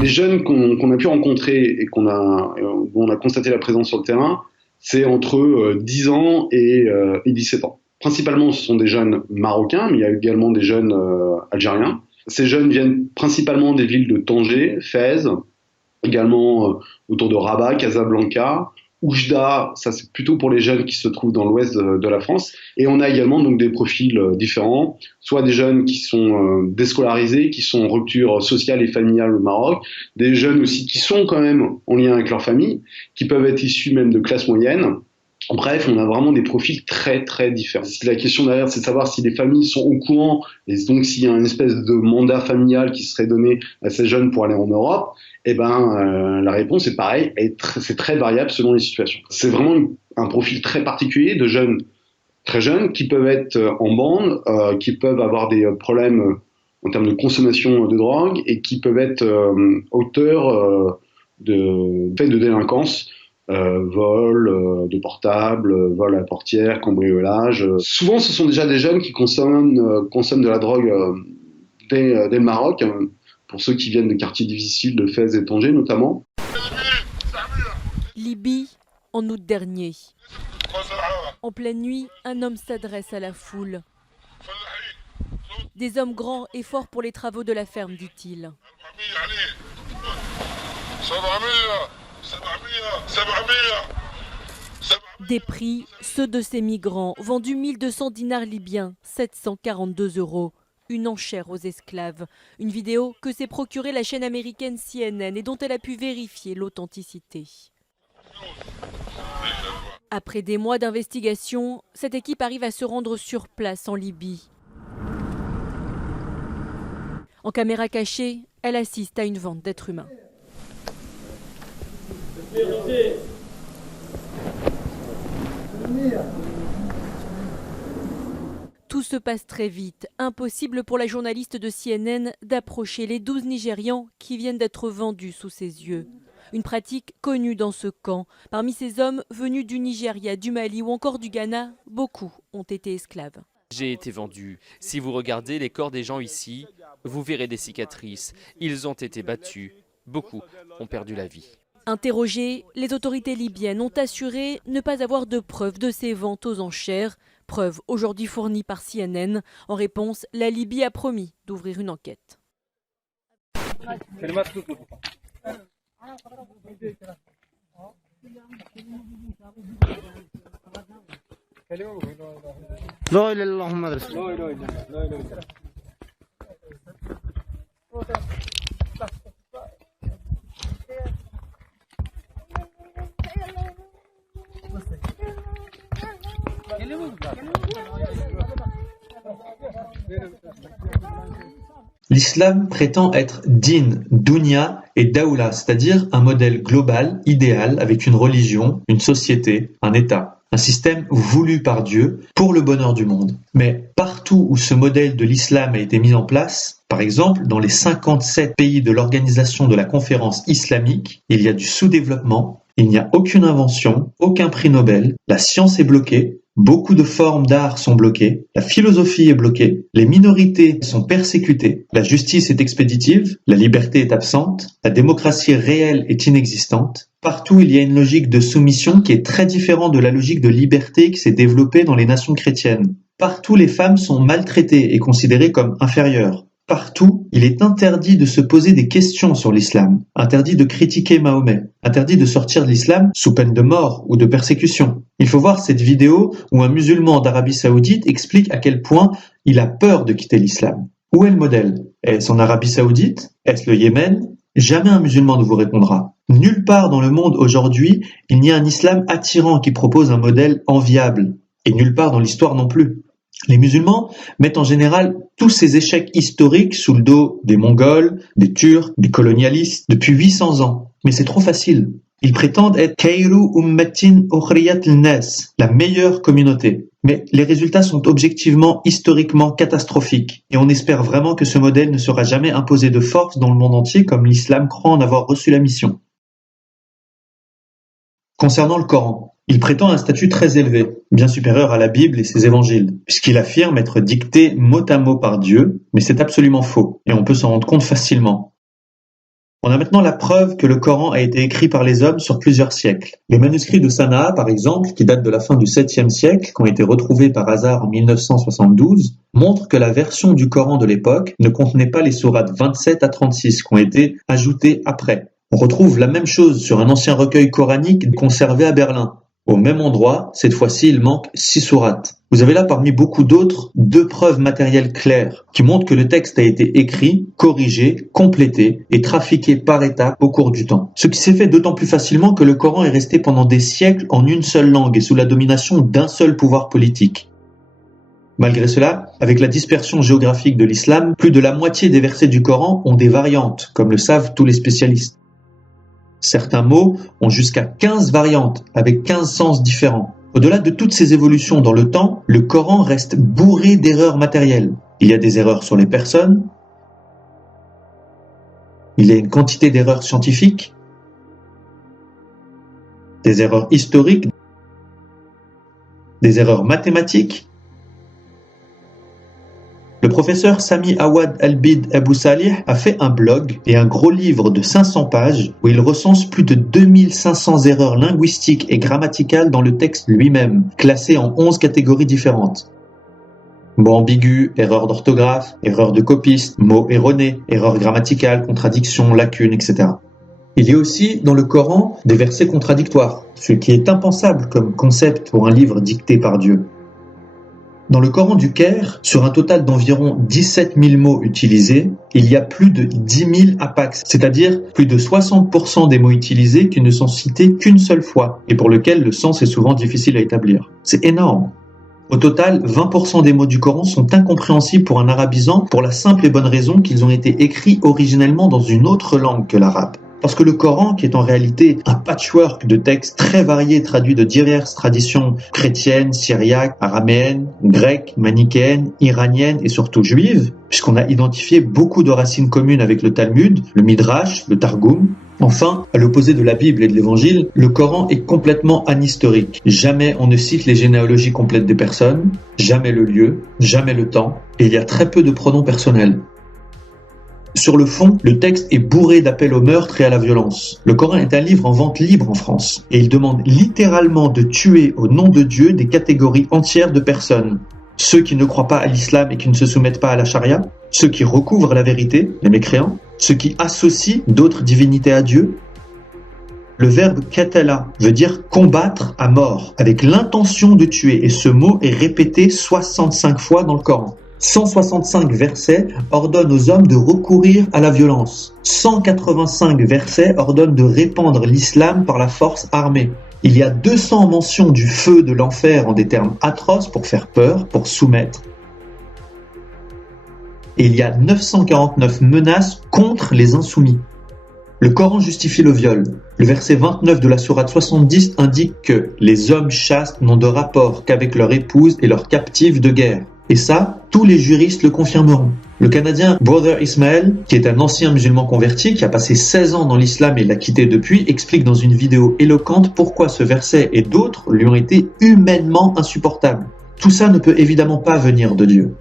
Les jeunes qu'on a pu rencontrer et dont on a constaté la présence sur le terrain, c'est entre 10 ans et 17 ans. Principalement, ce sont des jeunes marocains, mais il y a également des jeunes algériens. Ces jeunes viennent principalement des villes de Tanger, Fès, également autour de Rabat, Casablanca, Oujda, ça c'est plutôt pour les jeunes qui se trouvent dans l'ouest de la France. Et on a également donc des profils différents, soit des jeunes qui sont déscolarisés, qui sont en rupture sociale et familiale au Maroc, des jeunes aussi qui sont quand même en lien avec leur famille, qui peuvent être issus même de classes moyennes. Bref, on a vraiment des profils très très différents. La question derrière, c'est de savoir si les familles sont au courant, et donc s'il y a une espèce de mandat familial qui serait donné à ces jeunes pour aller en Europe. Eh ben, la réponse est pareille, c'est très variable selon les situations. C'est vraiment un profil très particulier de jeunes très jeunes qui peuvent être en bande, qui peuvent avoir des problèmes en termes de consommation de drogue et qui peuvent être auteurs de faits de délinquance. Vol de portable, vol à la portière, cambriolage. Souvent, ce sont déjà des jeunes qui consomment de la drogue dès le Maroc, pour ceux qui viennent de quartiers difficiles de Fès et Tanger notamment. Libye, en août dernier. En pleine nuit, un homme s'adresse à la foule. Des hommes grands et forts pour les travaux de la ferme, dit-il. Des prix, ceux de ces migrants, vendus 1200 dinars libyens, 742 €. Une enchère aux esclaves. Une vidéo que s'est procurée la chaîne américaine CNN et dont elle a pu vérifier l'authenticité. Après des mois d'investigation, cette équipe arrive à se rendre sur place en Libye. En caméra cachée, elle assiste à une vente d'êtres humains. Tout se passe très vite. Impossible pour la journaliste de CNN d'approcher les 12 Nigérians qui viennent d'être vendus sous ses yeux. Une pratique connue dans ce camp. Parmi ces hommes venus du Nigeria, du Mali ou encore du Ghana, beaucoup ont été esclaves. J'ai été vendu. Si vous regardez les corps des gens ici, vous verrez des cicatrices. Ils ont été battus. Beaucoup ont perdu la vie. Interrogés, les autorités libyennes ont assuré ne pas avoir de preuves de ces ventes aux enchères. Preuve aujourd'hui fournie par CNN. En réponse, la Libye a promis d'ouvrir une enquête. L'islam prétend être din, dunya et daoula, c'est-à-dire un modèle global, idéal, avec une religion, une société, un État. Un système voulu par Dieu pour le bonheur du monde. Mais partout où ce modèle de l'islam a été mis en place, par exemple dans les 57 pays de l'Organisation de la Conférence islamique, il y a du sous-développement, il n'y a aucune invention, aucun prix Nobel, la science est bloquée, beaucoup de formes d'art sont bloquées, la philosophie est bloquée, les minorités sont persécutées, la justice est expéditive, la liberté est absente, la démocratie réelle est inexistante. Partout, il y a une logique de soumission qui est très différente de la logique de liberté qui s'est développée dans les nations chrétiennes. Partout, les femmes sont maltraitées et considérées comme inférieures. Partout, il est interdit de se poser des questions sur l'islam, interdit de critiquer Mahomet, interdit de sortir de l'islam sous peine de mort ou de persécution. Il faut voir cette vidéo où un musulman d'Arabie Saoudite explique à quel point il a peur de quitter l'islam. Où est le modèle? Est-ce en Arabie Saoudite? Est-ce le Yémen? Jamais un musulman ne vous répondra. Nulle part dans le monde aujourd'hui, il n'y a un islam attirant qui propose un modèle enviable. Et nulle part dans l'histoire non plus. Les musulmans mettent en général tous ces échecs historiques sous le dos des Mongols, des Turcs, des colonialistes depuis 800 ans. Mais c'est trop facile. Ils prétendent être Khayru ummatin ukhriyat lin-nas, la meilleure communauté. Mais les résultats sont objectivement, historiquement catastrophiques. Et on espère vraiment que ce modèle ne sera jamais imposé de force dans le monde entier comme l'islam croit en avoir reçu la mission. Concernant le Coran, il prétend un statut très élevé, bien supérieur à la Bible et ses évangiles, puisqu'il affirme être dicté mot à mot par Dieu, mais c'est absolument faux, et on peut s'en rendre compte facilement. On a maintenant la preuve que le Coran a été écrit par les hommes sur plusieurs siècles. Les manuscrits de Sanaa, par exemple, qui datent de la fin du 7e siècle, qui ont été retrouvés par hasard en 1972, montrent que la version du Coran de l'époque ne contenait pas les sourates 27 à 36 qui ont été ajoutées après. On retrouve la même chose sur un ancien recueil coranique conservé à Berlin. Au même endroit, cette fois-ci, il manque 6 sourates. Vous avez là, parmi beaucoup d'autres, 2 preuves matérielles claires qui montrent que le texte a été écrit, corrigé, complété et trafiqué par étapes au cours du temps. Ce qui s'est fait d'autant plus facilement que le Coran est resté pendant des siècles en une seule langue et sous la domination d'un seul pouvoir politique. Malgré cela, avec la dispersion géographique de l'islam, plus de la moitié des versets du Coran ont des variantes, comme le savent tous les spécialistes. Certains mots ont jusqu'à 15 variantes, avec 15 sens différents. Au-delà de toutes ces évolutions dans le temps, le Coran reste bourré d'erreurs matérielles. Il y a des erreurs sur les personnes, il y a une quantité d'erreurs scientifiques, des erreurs historiques, des erreurs mathématiques. Le professeur Sami Awad Al-Bid Abu Salih a fait un blog et un gros livre de 500 pages où il recense plus de 2500 erreurs linguistiques et grammaticales dans le texte lui-même, classées en 11 catégories différentes. Mots ambigus, erreurs d'orthographe, erreurs de copiste, mots erronés, erreurs grammaticales, contradictions, lacunes, etc. Il y a aussi dans le Coran des versets contradictoires, ce qui est impensable comme concept pour un livre dicté par Dieu. Dans le Coran du Caire, sur un total d'environ 17 000 mots utilisés, il y a plus de 10 000 apax, c'est-à-dire plus de 60% des mots utilisés qui ne sont cités qu'une seule fois et pour lesquels le sens est souvent difficile à établir. C'est énorme. Au total, 20% des mots du Coran sont incompréhensibles pour un arabisant pour la simple et bonne raison qu'ils ont été écrits originellement dans une autre langue que l'arabe. Parce que le Coran, qui est en réalité un patchwork de textes très variés traduits de diverses traditions chrétiennes, syriaques, araméennes, grecques, manichéennes, iraniennes et surtout juives, puisqu'on a identifié beaucoup de racines communes avec le Talmud, le Midrash, le Targum. Enfin, à l'opposé de la Bible et de l'Évangile, le Coran est complètement anhistorique. Jamais on ne cite les généalogies complètes des personnes, jamais le lieu, jamais le temps, et il y a très peu de pronoms personnels. Sur le fond, le texte est bourré d'appels au meurtre et à la violence. Le Coran est un livre en vente libre en France, et il demande littéralement de tuer au nom de Dieu des catégories entières de personnes. Ceux qui ne croient pas à l'islam et qui ne se soumettent pas à la charia, ceux qui recouvrent la vérité, les mécréants, ceux qui associent d'autres divinités à Dieu. Le verbe qatala veut dire combattre à mort, avec l'intention de tuer, et ce mot est répété 65 fois dans le Coran. 165 versets ordonnent aux hommes de recourir à la violence. 185 versets ordonnent de répandre l'islam par la force armée. Il y a 200 mentions du feu de l'enfer en des termes atroces pour faire peur, pour soumettre. et il y a 949 menaces contre les insoumis. Le Coran justifie le viol. Le verset 29 de la sourate 70 indique que les hommes chastes n'ont de rapport qu'avec leur épouse et leurs captives de guerre. Et ça, tous les juristes le confirmeront. Le Canadien Brother Ismael, qui est un ancien musulman converti, qui a passé 16 ans dans l'islam et l'a quitté depuis, explique dans une vidéo éloquente pourquoi ce verset et d'autres lui ont été humainement insupportables. Tout ça ne peut évidemment pas venir de Dieu.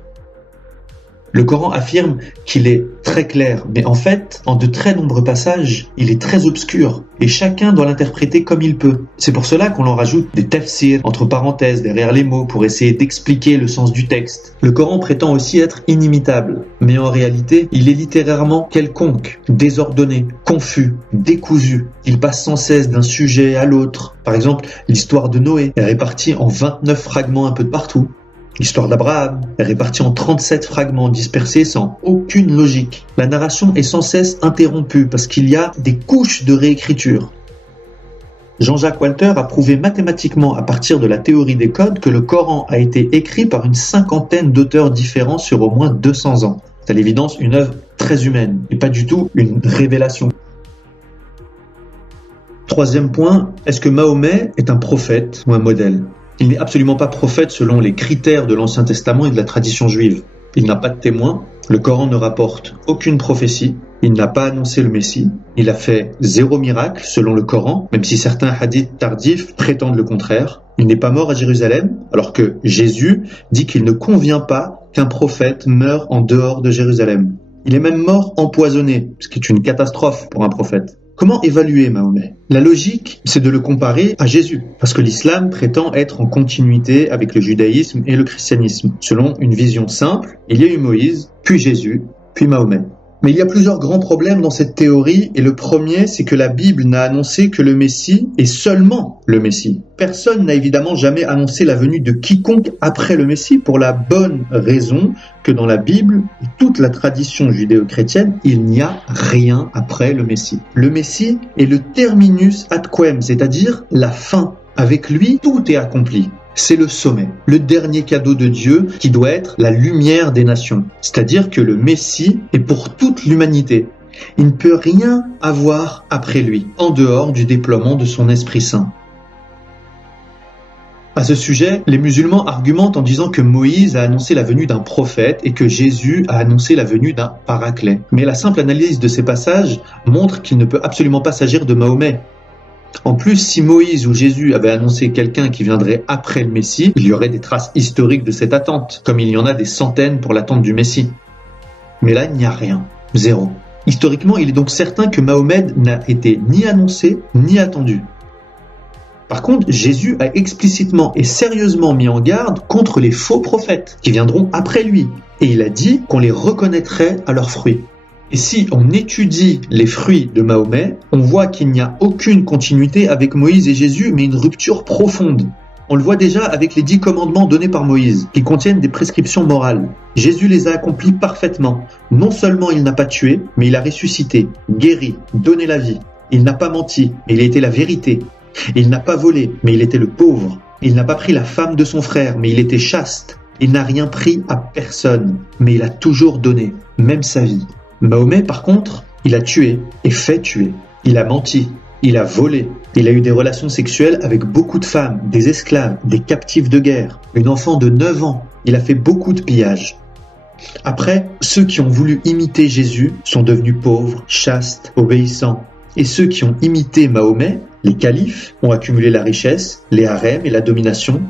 Le Coran affirme qu'il est très clair, mais en fait, en de très nombreux passages, il est très obscur, et chacun doit l'interpréter comme il peut. C'est pour cela qu'on en rajoute des tafsirs, entre parenthèses, derrière les mots, pour essayer d'expliquer le sens du texte. Le Coran prétend aussi être inimitable, mais en réalité, il est littérairement quelconque, désordonné, confus, décousu. Il passe sans cesse d'un sujet à l'autre. Par exemple, l'histoire de Noé est répartie en 29 fragments un peu de partout. L'histoire d'Abraham est répartie en 37 fragments dispersés sans aucune logique. La narration est sans cesse interrompue parce qu'il y a des couches de réécriture. Jean-Jacques Walter a prouvé mathématiquement à partir de la théorie des codes que le Coran a été écrit par une 50aine d'auteurs différents sur au moins 200 ans. C'est à l'évidence une œuvre très humaine et pas du tout une révélation. Troisième point, est-ce que Mahomet est un prophète ou un modèle ? Il n'est absolument pas prophète selon les critères de l'Ancien Testament et de la tradition juive. Il n'a pas de témoin, le Coran ne rapporte aucune prophétie, il n'a pas annoncé le Messie, il a fait 0 miracle selon le Coran, même si certains hadiths tardifs prétendent le contraire. Il n'est pas mort à Jérusalem, alors que Jésus dit qu'il ne convient pas qu'un prophète meure en dehors de Jérusalem. Il est même mort empoisonné, ce qui est une catastrophe pour un prophète. Comment évaluer Mahomet ? La logique, c'est de le comparer à Jésus, parce que l'islam prétend être en continuité avec le judaïsme et le christianisme. Selon une vision simple, il y a eu Moïse, puis Jésus, puis Mahomet. Mais il y a plusieurs grands problèmes dans cette théorie, et le premier, c'est que la Bible n'a annoncé que le Messie, et seulement le Messie. Personne n'a évidemment jamais annoncé la venue de quiconque après le Messie, pour la bonne raison que dans la Bible et toute la tradition judéo-chrétienne, il n'y a rien après le Messie. Le Messie est le terminus ad quem, c'est-à-dire la fin. Avec lui, tout est accompli. C'est le sommet, le dernier cadeau de Dieu qui doit être la lumière des nations. C'est-à-dire que le Messie est pour toute l'humanité. Il ne peut rien avoir après lui, en dehors du déploiement de son Esprit Saint. À ce sujet, les musulmans argumentent en disant que Moïse a annoncé la venue d'un prophète et que Jésus a annoncé la venue d'un paraclet. Mais la simple analyse de ces passages montre qu'il ne peut absolument pas s'agir de Mahomet. En plus, si Moïse ou Jésus avaient annoncé quelqu'un qui viendrait après le Messie, il y aurait des traces historiques de cette attente, comme il y en a des centaines pour l'attente du Messie. Mais là, il n'y a rien. 0. Historiquement, il est donc certain que Mahomet n'a été ni annoncé, ni attendu. Par contre, Jésus a explicitement et sérieusement mis en garde contre les faux prophètes qui viendront après lui. Et il a dit qu'on les reconnaîtrait à leurs fruits. Et si on étudie les fruits de Mahomet, on voit qu'il n'y a aucune continuité avec Moïse et Jésus, mais une rupture profonde. On le voit déjà avec les 10 commandements donnés par Moïse, qui contiennent des prescriptions morales. Jésus les a accomplis parfaitement. Non seulement il n'a pas tué, mais il a ressuscité, guéri, donné la vie. Il n'a pas menti, mais il a été la vérité. Il n'a pas volé, mais il était le pauvre. Il n'a pas pris la femme de son frère, mais il était chaste. Il n'a rien pris à personne, mais il a toujours donné, même sa vie. Mahomet, par contre, il a tué et fait tuer. Il a menti, il a volé. Il a eu des relations sexuelles avec beaucoup de femmes, des esclaves, des captifs de guerre. Une enfant de 9 ans. Il a fait beaucoup de pillages. Après, ceux qui ont voulu imiter Jésus sont devenus pauvres, chastes, obéissants. Et ceux qui ont imité Mahomet, les califes, ont accumulé la richesse, les harems et la domination.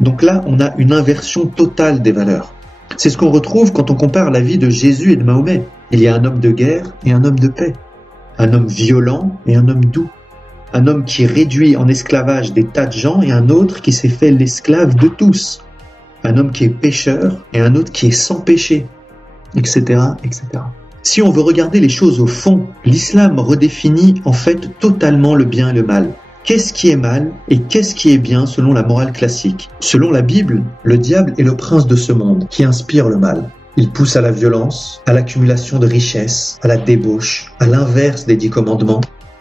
Donc là, on a une inversion totale des valeurs. C'est ce qu'on retrouve quand on compare la vie de Jésus et de Mahomet. Il y a un homme de guerre et un homme de paix. Un homme violent et un homme doux. Un homme qui réduit en esclavage des tas de gens et un autre qui s'est fait l'esclave de tous. Un homme qui est pécheur et un autre qui est sans péché, etc., etc. Si on veut regarder les choses au fond, l'islam redéfinit en fait totalement le bien et le mal. Qu'est-ce qui est mal et qu'est-ce qui est bien selon la morale classique ? Selon la Bible, le diable est le prince de ce monde qui inspire le mal. Il pousse à la violence, à l'accumulation de richesses, à la débauche, à l'inverse des 10 commandements.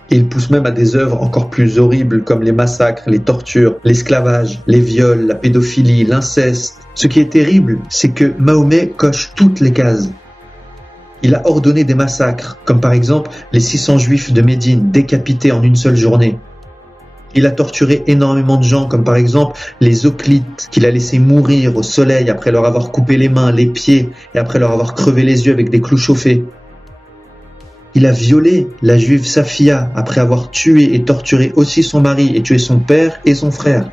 Et il pousse même à des œuvres encore plus horribles comme les massacres, les tortures, l'esclavage, les viols, la pédophilie, l'inceste, Ce qui est terrible, c'est que Mahomet coche toutes les cases. Il a ordonné des massacres, comme par exemple les 600 juifs de Médine décapités en une seule journée. Il a torturé énormément de gens, comme par exemple les Hoplites, qu'il a laissés mourir au soleil après leur avoir coupé les mains, les pieds, et après leur avoir crevé les yeux avec des clous chauffés. Il a violé la juive Safia après avoir tué et torturé aussi son mari et tué son père et son frère.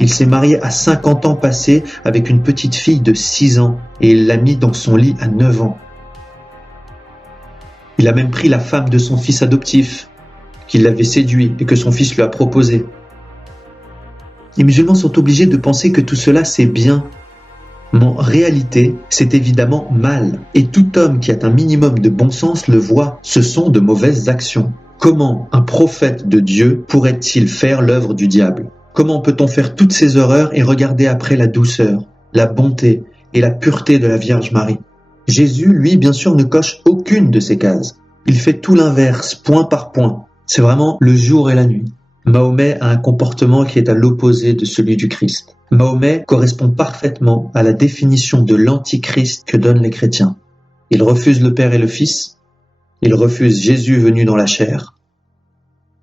Il s'est marié à 50 ans passés avec une petite fille de 6 ans et il l'a mis dans son lit à 9 ans. Il a même pris la femme de son fils adoptif, qu'il l'avait séduit et que son fils lui a proposé. Les musulmans sont obligés de penser que tout cela c'est bien. Mais en réalité, c'est évidemment mal. Et tout homme qui a un minimum de bon sens le voit, ce sont de mauvaises actions. Comment un prophète de Dieu pourrait-il faire l'œuvre du diable ? Comment peut-on faire toutes ces horreurs et regarder après la douceur, la bonté et la pureté de la Vierge Marie ? Jésus, lui, bien sûr, ne coche aucune de ces cases. Il fait tout l'inverse, point par point. C'est vraiment le jour et la nuit. Mahomet a un comportement qui est à l'opposé de celui du Christ. Mahomet correspond parfaitement à la définition de l'antichrist que donnent les chrétiens. Il refuse le Père et le Fils, il refuse Jésus venu dans la chair,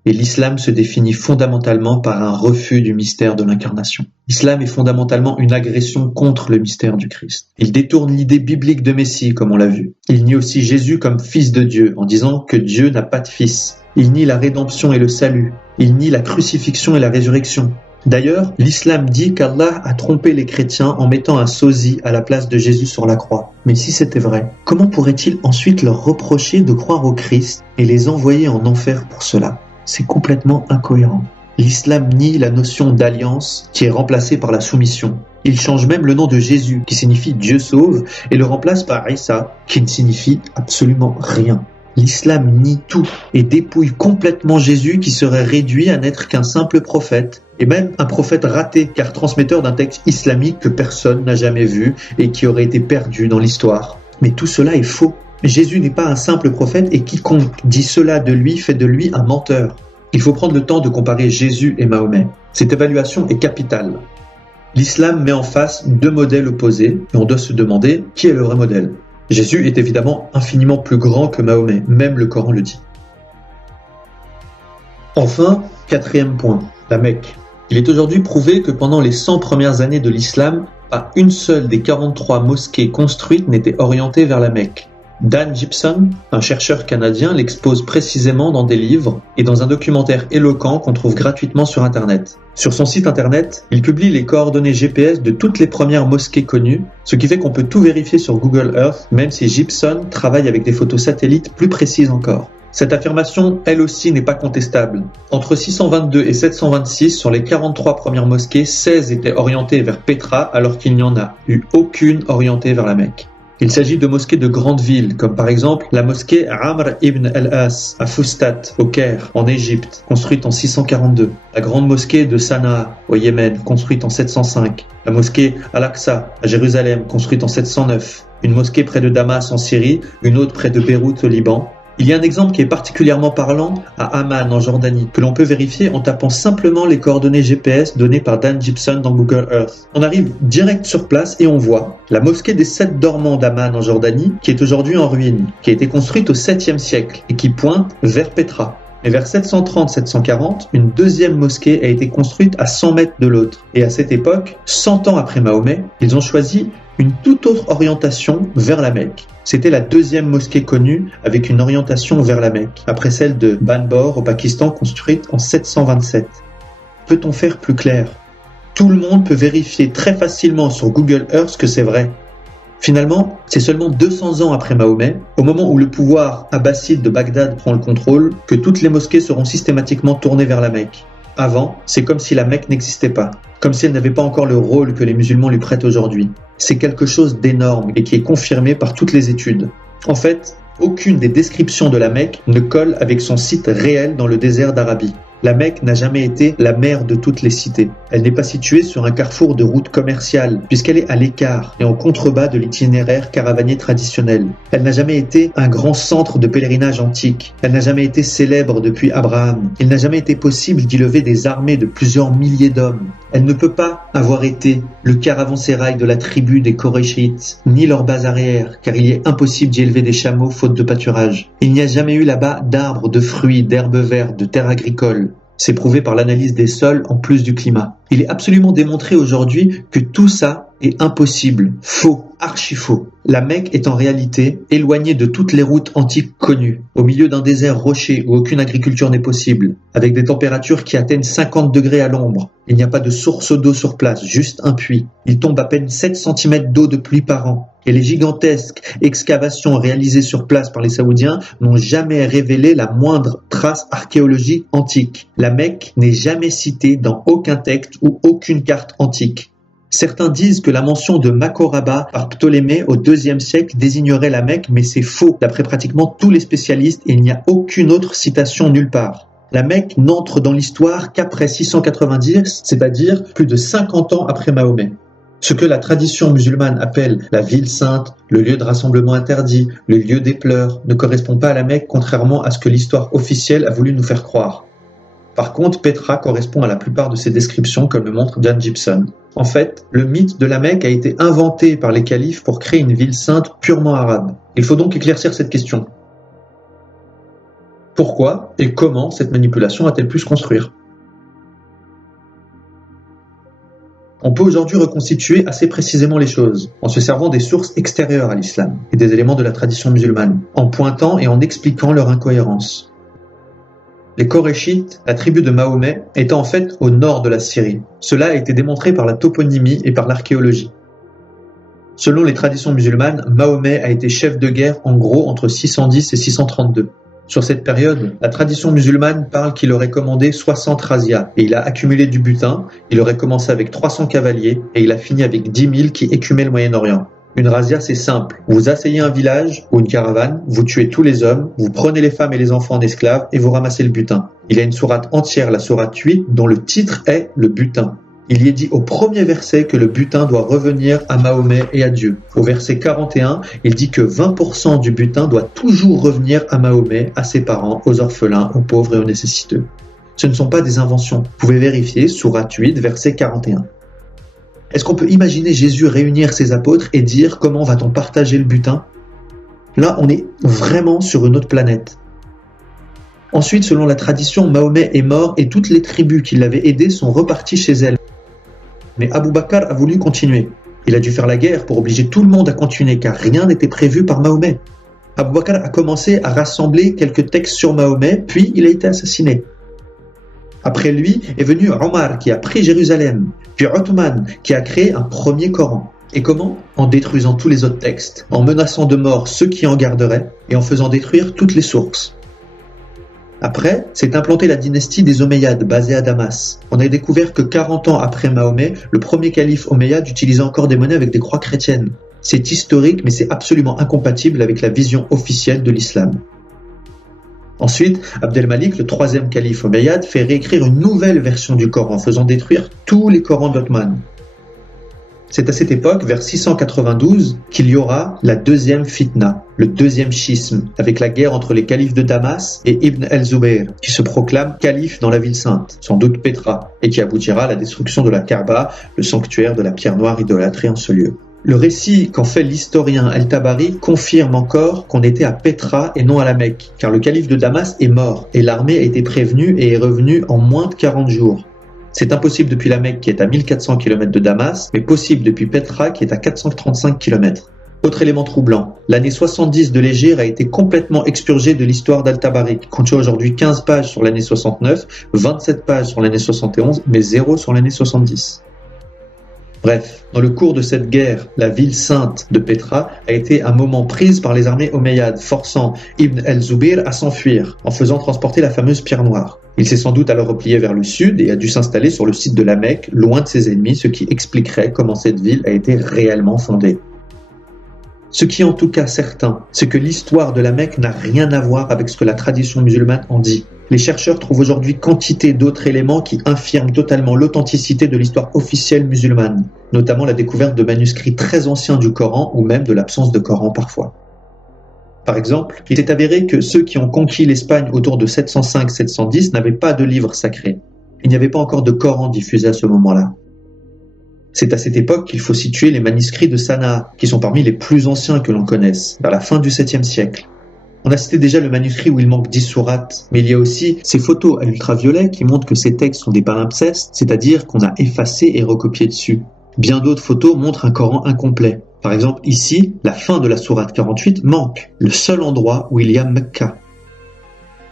et l'islam se définit fondamentalement par un refus du mystère de l'incarnation. L'islam est fondamentalement une agression contre le mystère du Christ. Il détourne l'idée biblique de Messie, comme on l'a vu. Il nie aussi Jésus comme fils de Dieu, en disant que Dieu n'a pas de fils. Il nie la rédemption et le salut. Il nie la crucifixion et la résurrection. D'ailleurs, l'islam dit qu'Allah a trompé les chrétiens en mettant un sosie à la place de Jésus sur la croix. Mais si c'était vrai, comment pourrait-il ensuite leur reprocher de croire au Christ et les envoyer en enfer pour cela ? C'est complètement incohérent. L'islam nie la notion d'alliance qui est remplacée par la soumission. Il change même le nom de Jésus, qui signifie Dieu sauve, et le remplace par Isa, qui ne signifie absolument rien. L'islam nie tout et dépouille complètement Jésus qui serait réduit à n'être qu'un simple prophète, et même un prophète raté car transmetteur d'un texte islamique que personne n'a jamais vu et qui aurait été perdu dans l'histoire. Mais tout cela est faux. Jésus n'est pas un simple prophète et quiconque dit cela de lui fait de lui un menteur. Il faut prendre le temps de comparer Jésus et Mahomet. Cette évaluation est capitale. L'islam met en face deux modèles opposés et on doit se demander qui est le vrai modèle. Jésus est évidemment infiniment plus grand que Mahomet, même le Coran le dit. Enfin, quatrième point, la Mecque. Il est aujourd'hui prouvé que pendant les 100 premières années de l'islam, pas une seule des 43 mosquées construites n'était orientée vers la Mecque. Dan Gibson, un chercheur canadien, l'expose précisément dans des livres et dans un documentaire éloquent qu'on trouve gratuitement sur Internet. Sur son site Internet, il publie les coordonnées GPS de toutes les premières mosquées connues, ce qui fait qu'on peut tout vérifier sur Google Earth, même si Gibson travaille avec des photos satellites plus précises encore. Cette affirmation, elle aussi, n'est pas contestable. Entre 622 et 726, sur les 43 premières mosquées, 16 étaient orientées vers Pétra, alors qu'il n'y en a eu aucune orientée vers la Mecque. Il s'agit de mosquées de grandes villes, comme par exemple la mosquée Amr ibn al-As à Fustat, au Caire, en Égypte, construite en 642. La grande mosquée de Sanaa, au Yémen, construite en 705. La mosquée Al-Aqsa, à Jérusalem, construite en 709. Une mosquée près de Damas, en Syrie, une autre près de Beyrouth, au Liban. Il y a un exemple qui est particulièrement parlant à Amman, en Jordanie, que l'on peut vérifier en tapant simplement les coordonnées GPS données par Dan Gibson dans Google Earth. On arrive direct sur place et on voit la mosquée des 7 dormants d'Amman en Jordanie, qui est aujourd'hui en ruine, qui a été construite au 7e siècle et qui pointe vers Pétra. Mais vers 730-740, une deuxième mosquée a été construite à 100 mètres de l'autre. Et à cette époque, 100 ans après Mahomet, ils ont choisi une toute autre orientation vers la Mecque. C'était la deuxième mosquée connue avec une orientation vers la Mecque, après celle de Banbor au Pakistan construite en 727. Peut-on faire plus clair ? Tout le monde peut vérifier très facilement sur Google Earth que c'est vrai. Finalement, c'est seulement 200 ans après Mahomet, au moment où le pouvoir abbasside de Bagdad prend le contrôle, que toutes les mosquées seront systématiquement tournées vers la Mecque. Avant, c'est comme si la Mecque n'existait pas, comme si elle n'avait pas encore le rôle que les musulmans lui prêtent aujourd'hui. C'est quelque chose d'énorme et qui est confirmé par toutes les études. En fait, aucune des descriptions de la Mecque ne colle avec son site réel dans le désert d'Arabie. La Mecque n'a jamais été la mère de toutes les cités. Elle n'est pas située sur un carrefour de routes commerciales, puisqu'elle est à l'écart et en contrebas de l'itinéraire caravanier traditionnel. Elle n'a jamais été un grand centre de pèlerinage antique. Elle n'a jamais été célèbre depuis Abraham. Il n'a jamais été possible d'y lever des armées de plusieurs milliers d'hommes. Elle ne peut pas avoir été le caravansérail de la tribu des Koréchites, ni leur base arrière, car il est impossible d'y élever des chameaux faute de pâturage. Il n'y a jamais eu là-bas d'arbres, de fruits, d'herbes vertes, de terres agricoles. C'est prouvé par l'analyse des sols en plus du climat. Il est absolument démontré aujourd'hui que tout ça est impossible, faux, archi faux. La Mecque est en réalité éloignée de toutes les routes antiques connues, au milieu d'un désert rocher où aucune agriculture n'est possible, avec des températures qui atteignent 50 degrés à l'ombre. Il n'y a pas de source d'eau sur place, juste un puits. Il tombe à peine 7 cm d'eau de pluie par an. Et les gigantesques excavations réalisées sur place par les Saoudiens n'ont jamais révélé la moindre trace archéologique antique. La Mecque n'est jamais citée dans aucun texte ou aucune carte antique. Certains disent que la mention de Makoraba par Ptolémée au IIe siècle désignerait la Mecque, mais c'est faux d'après pratiquement tous les spécialistes et il n'y a aucune autre citation nulle part. La Mecque n'entre dans l'histoire qu'après 690, c'est-à-dire plus de 50 ans après Mahomet. Ce que la tradition musulmane appelle la ville sainte, le lieu de rassemblement interdit, le lieu des pleurs, ne correspond pas à la Mecque, contrairement à ce que l'histoire officielle a voulu nous faire croire. Par contre, Petra correspond à la plupart de ces descriptions, comme le montre John Gibson. En fait, le mythe de la Mecque a été inventé par les califes pour créer une ville sainte purement arabe. Il faut donc éclaircir cette question. Pourquoi et comment cette manipulation a-t-elle pu se construire ? On peut aujourd'hui reconstituer assez précisément les choses, en se servant des sources extérieures à l'islam et des éléments de la tradition musulmane, en pointant et en expliquant leur incohérence. Les Koréchites, la tribu de Mahomet, étant en fait au nord de la Syrie. Cela a été démontré par la toponymie et par l'archéologie. Selon les traditions musulmanes, Mahomet a été chef de guerre en gros entre 610 et 632. Sur cette période, la tradition musulmane parle qu'il aurait commandé 60 razzias et il a accumulé du butin. Il aurait commencé avec 300 cavaliers et il a fini avec 10 000 qui écumaient le Moyen-Orient. Une razzia, c'est simple. Vous asseyez un village ou une caravane, vous tuez tous les hommes, vous prenez les femmes et les enfants en esclaves et vous ramassez le butin. Il y a une sourate entière, la sourate 8, dont le titre est le butin. Il y est dit au premier verset que le butin doit revenir à Mahomet et à Dieu. Au verset 41, il dit que 20% du butin doit toujours revenir à Mahomet, à ses parents, aux orphelins, aux pauvres et aux nécessiteux. Ce ne sont pas des inventions. Vous pouvez vérifier, sourate 8, verset 41. Est-ce qu'on peut imaginer Jésus réunir ses apôtres et dire comment va-t-on partager le butin ? Là, on est vraiment sur une autre planète. Ensuite, selon la tradition, Mahomet est mort et toutes les tribus qui l'avaient aidé sont reparties chez elles. Mais Abou Bakr a voulu continuer. Il a dû faire la guerre pour obliger tout le monde à continuer car rien n'était prévu par Mahomet. Abou Bakr a commencé à rassembler quelques textes sur Mahomet, puis il a été assassiné. Après lui est venu Omar qui a pris Jérusalem, puis Othman qui a créé un premier Coran. Et comment ? En détruisant tous les autres textes, en menaçant de mort ceux qui en garderaient et en faisant détruire toutes les sources. Après, s'est implantée la dynastie des Omeyyades basée à Damas. On a découvert que 40 ans après Mahomet, le premier calife Omeyyade utilisait encore des monnaies avec des croix chrétiennes. C'est historique mais c'est absolument incompatible avec la vision officielle de l'islam. Ensuite, Abdelmalik, le troisième calife Omeyyade, fait réécrire une nouvelle version du Coran, faisant détruire tous les Corans d'Othman. C'est à cette époque, vers 692, qu'il y aura la deuxième fitna, le deuxième schisme, avec la guerre entre les califes de Damas et Ibn el-Zubayr, qui se proclame calife dans la ville sainte, sans doute Petra, et qui aboutira à la destruction de la Kaaba, le sanctuaire de la pierre noire idolâtrée en ce lieu. Le récit qu'en fait l'historien El-Tabari confirme encore qu'on était à Petra et non à la Mecque, car le calife de Damas est mort et l'armée a été prévenue et est revenue en moins de 40 jours. C'est impossible depuis la Mecque qui est à 1400 km de Damas, mais possible depuis Petra qui est à 435 km. Autre élément troublant, l'année 70 de l'Hégire a été complètement expurgée de l'histoire d'Al-Tabari, qui contient aujourd'hui 15 pages sur l'année 69, 27 pages sur l'année 71, mais 0 sur l'année 70. Bref, dans le cours de cette guerre, la ville sainte de Petra a été un moment prise par les armées omeyyades, forçant Ibn el-Zubayr à s'enfuir, en faisant transporter la fameuse pierre noire. Il s'est sans doute alors replié vers le sud et a dû s'installer sur le site de la Mecque, loin de ses ennemis, ce qui expliquerait comment cette ville a été réellement fondée. Ce qui est en tout cas certain, c'est que l'histoire de la Mecque n'a rien à voir avec ce que la tradition musulmane en dit. Les chercheurs trouvent aujourd'hui quantité d'autres éléments qui infirment totalement l'authenticité de l'histoire officielle musulmane, notamment la découverte de manuscrits très anciens du Coran ou même de l'absence de Coran parfois. Par exemple, il est avéré que ceux qui ont conquis l'Espagne autour de 705-710 n'avaient pas de livre sacré. Il n'y avait pas encore de Coran diffusé à ce moment-là. C'est à cette époque qu'il faut situer les manuscrits de Sanaa, qui sont parmi les plus anciens que l'on connaisse, vers la fin du 7e siècle. On a cité déjà le manuscrit où il manque 10 sourates, mais il y a aussi ces photos à l'ultraviolet qui montrent que ces textes sont des palimpsestes, c'est-à-dire qu'on a effacé et recopié dessus. Bien d'autres photos montrent un Coran incomplet. Par exemple, ici, la fin de la sourate 48 manque, le seul endroit où il y a Mecca.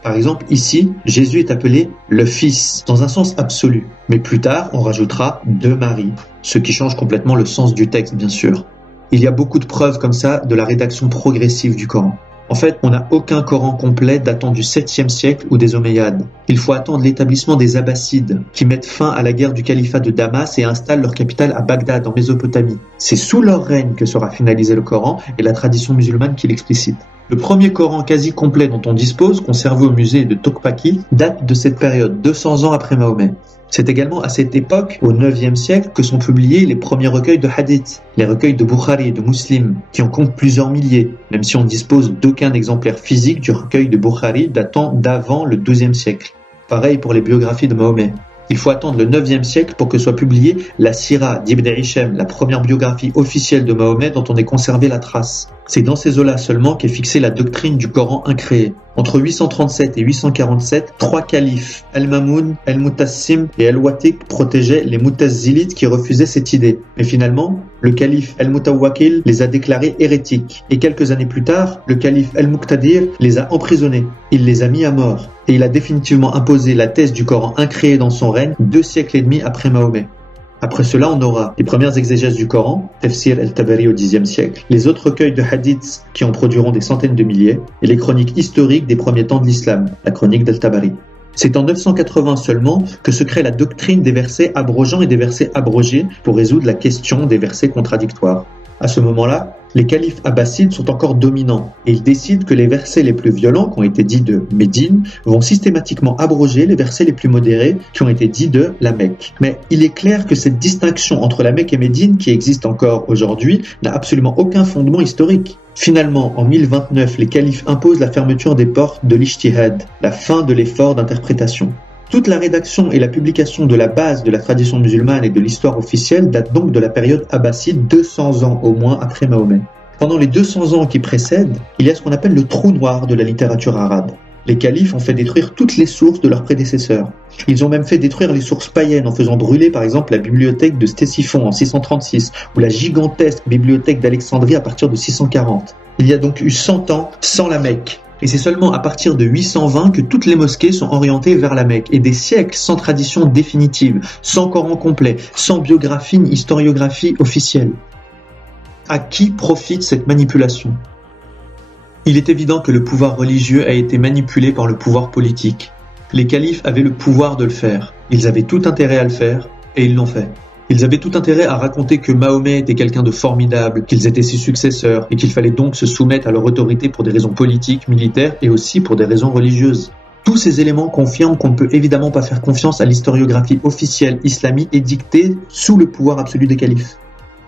Par exemple, ici, Jésus est appelé le Fils, dans un sens absolu. Mais plus tard, on rajoutera de Marie, ce qui change complètement le sens du texte, bien sûr. Il y a beaucoup de preuves comme ça de la rédaction progressive du Coran. En fait, on n'a aucun Coran complet datant du 7e siècle ou des Omeyyades. Il faut attendre l'établissement des Abbassides, qui mettent fin à la guerre du califat de Damas et installent leur capitale à Bagdad, en Mésopotamie. C'est sous leur règne que sera finalisé le Coran et la tradition musulmane qui l'explicite. Le premier Coran quasi complet dont on dispose, conservé au musée de Tokpaki, date de cette période, 200 ans après Mahomet. C'est également à cette époque, au 9e siècle, que sont publiés les premiers recueils de hadith, les recueils de Bukhari et de Muslim, qui en comptent plusieurs milliers, même si on ne dispose d'aucun exemplaire physique du recueil de Bukhari datant d'avant le 12e siècle. Pareil pour les biographies de Mahomet. Il faut attendre le 9e siècle pour que soit publiée la Sira d'Ibn Hisham, la première biographie officielle de Mahomet dont on ait conservé la trace. C'est dans ces eaux-là seulement qu'est fixée la doctrine du Coran incréé. Entre 837 et 847, 3 califes, Al-Mamoun, Al-Mutassim et Al-Watiq, protégeaient les Mutazzilites qui refusaient cette idée. Mais finalement, le calife Al-Mutawakil les a déclarés hérétiques. Et quelques années plus tard, le calife Al-Muqtadir les a emprisonnés. Il les a mis à mort. Et il a définitivement imposé la thèse du Coran incréé dans son règne 2 siècles et demi après Mahomet. Après cela, on aura les premières exégèses du Coran, Tafsir al-Tabari au Xe siècle, les autres recueils de hadiths qui en produiront des centaines de milliers, et les chroniques historiques des premiers temps de l'islam, la chronique d'al-Tabari. C'est en 980 seulement que se crée la doctrine des versets abrogeants et des versets abrogés pour résoudre la question des versets contradictoires. À ce moment-là, les califes abbassides sont encore dominants et ils décident que les versets les plus violents, qui ont été dits de Médine, vont systématiquement abroger les versets les plus modérés, qui ont été dits de la Mecque. Mais il est clair que cette distinction entre la Mecque et Médine, qui existe encore aujourd'hui, n'a absolument aucun fondement historique. Finalement, en 1029, les califes imposent la fermeture des portes de l'Ijtihad, la fin de l'effort d'interprétation. Toute la rédaction et la publication de la base de la tradition musulmane et de l'histoire officielle datent donc de la période abbasside, 200 ans au moins après Mahomet. Pendant les 200 ans qui précèdent, il y a ce qu'on appelle le trou noir de la littérature arabe. Les califes ont fait détruire toutes les sources de leurs prédécesseurs. Ils ont même fait détruire les sources païennes en faisant brûler par exemple la bibliothèque de Ctésiphon en 636 ou la gigantesque bibliothèque d'Alexandrie à partir de 640. Il y a donc eu 100 ans sans la Mecque. Et c'est seulement à partir de 820 que toutes les mosquées sont orientées vers la Mecque. Et des siècles sans tradition définitive, sans Coran complet, sans biographie ni historiographie officielle. À qui profite cette manipulation ? Il est évident que le pouvoir religieux a été manipulé par le pouvoir politique. Les califes avaient le pouvoir de le faire. Ils avaient tout intérêt à le faire, et ils l'ont fait. Ils avaient tout intérêt à raconter que Mahomet était quelqu'un de formidable, qu'ils étaient ses successeurs, et qu'il fallait donc se soumettre à leur autorité pour des raisons politiques, militaires, et aussi pour des raisons religieuses. Tous ces éléments confirment qu'on ne peut évidemment pas faire confiance à l'historiographie officielle islamique édictée sous le pouvoir absolu des califes.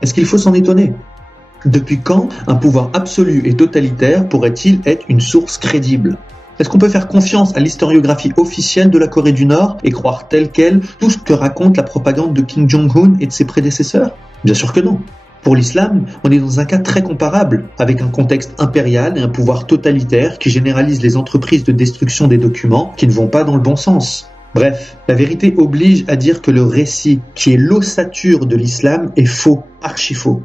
Est-ce qu'il faut s'en étonner ? Depuis quand un pouvoir absolu et totalitaire pourrait-il être une source crédible ? Est-ce qu'on peut faire confiance à l'historiographie officielle de la Corée du Nord et croire tel quel tout ce que raconte la propagande de Kim Jong-un et de ses prédécesseurs ? Bien sûr que non. Pour l'islam, on est dans un cas très comparable, avec un contexte impérial et un pouvoir totalitaire qui généralise les entreprises de destruction des documents qui ne vont pas dans le bon sens. Bref, la vérité oblige à dire que le récit, qui est l'ossature de l'islam, est faux, archi faux.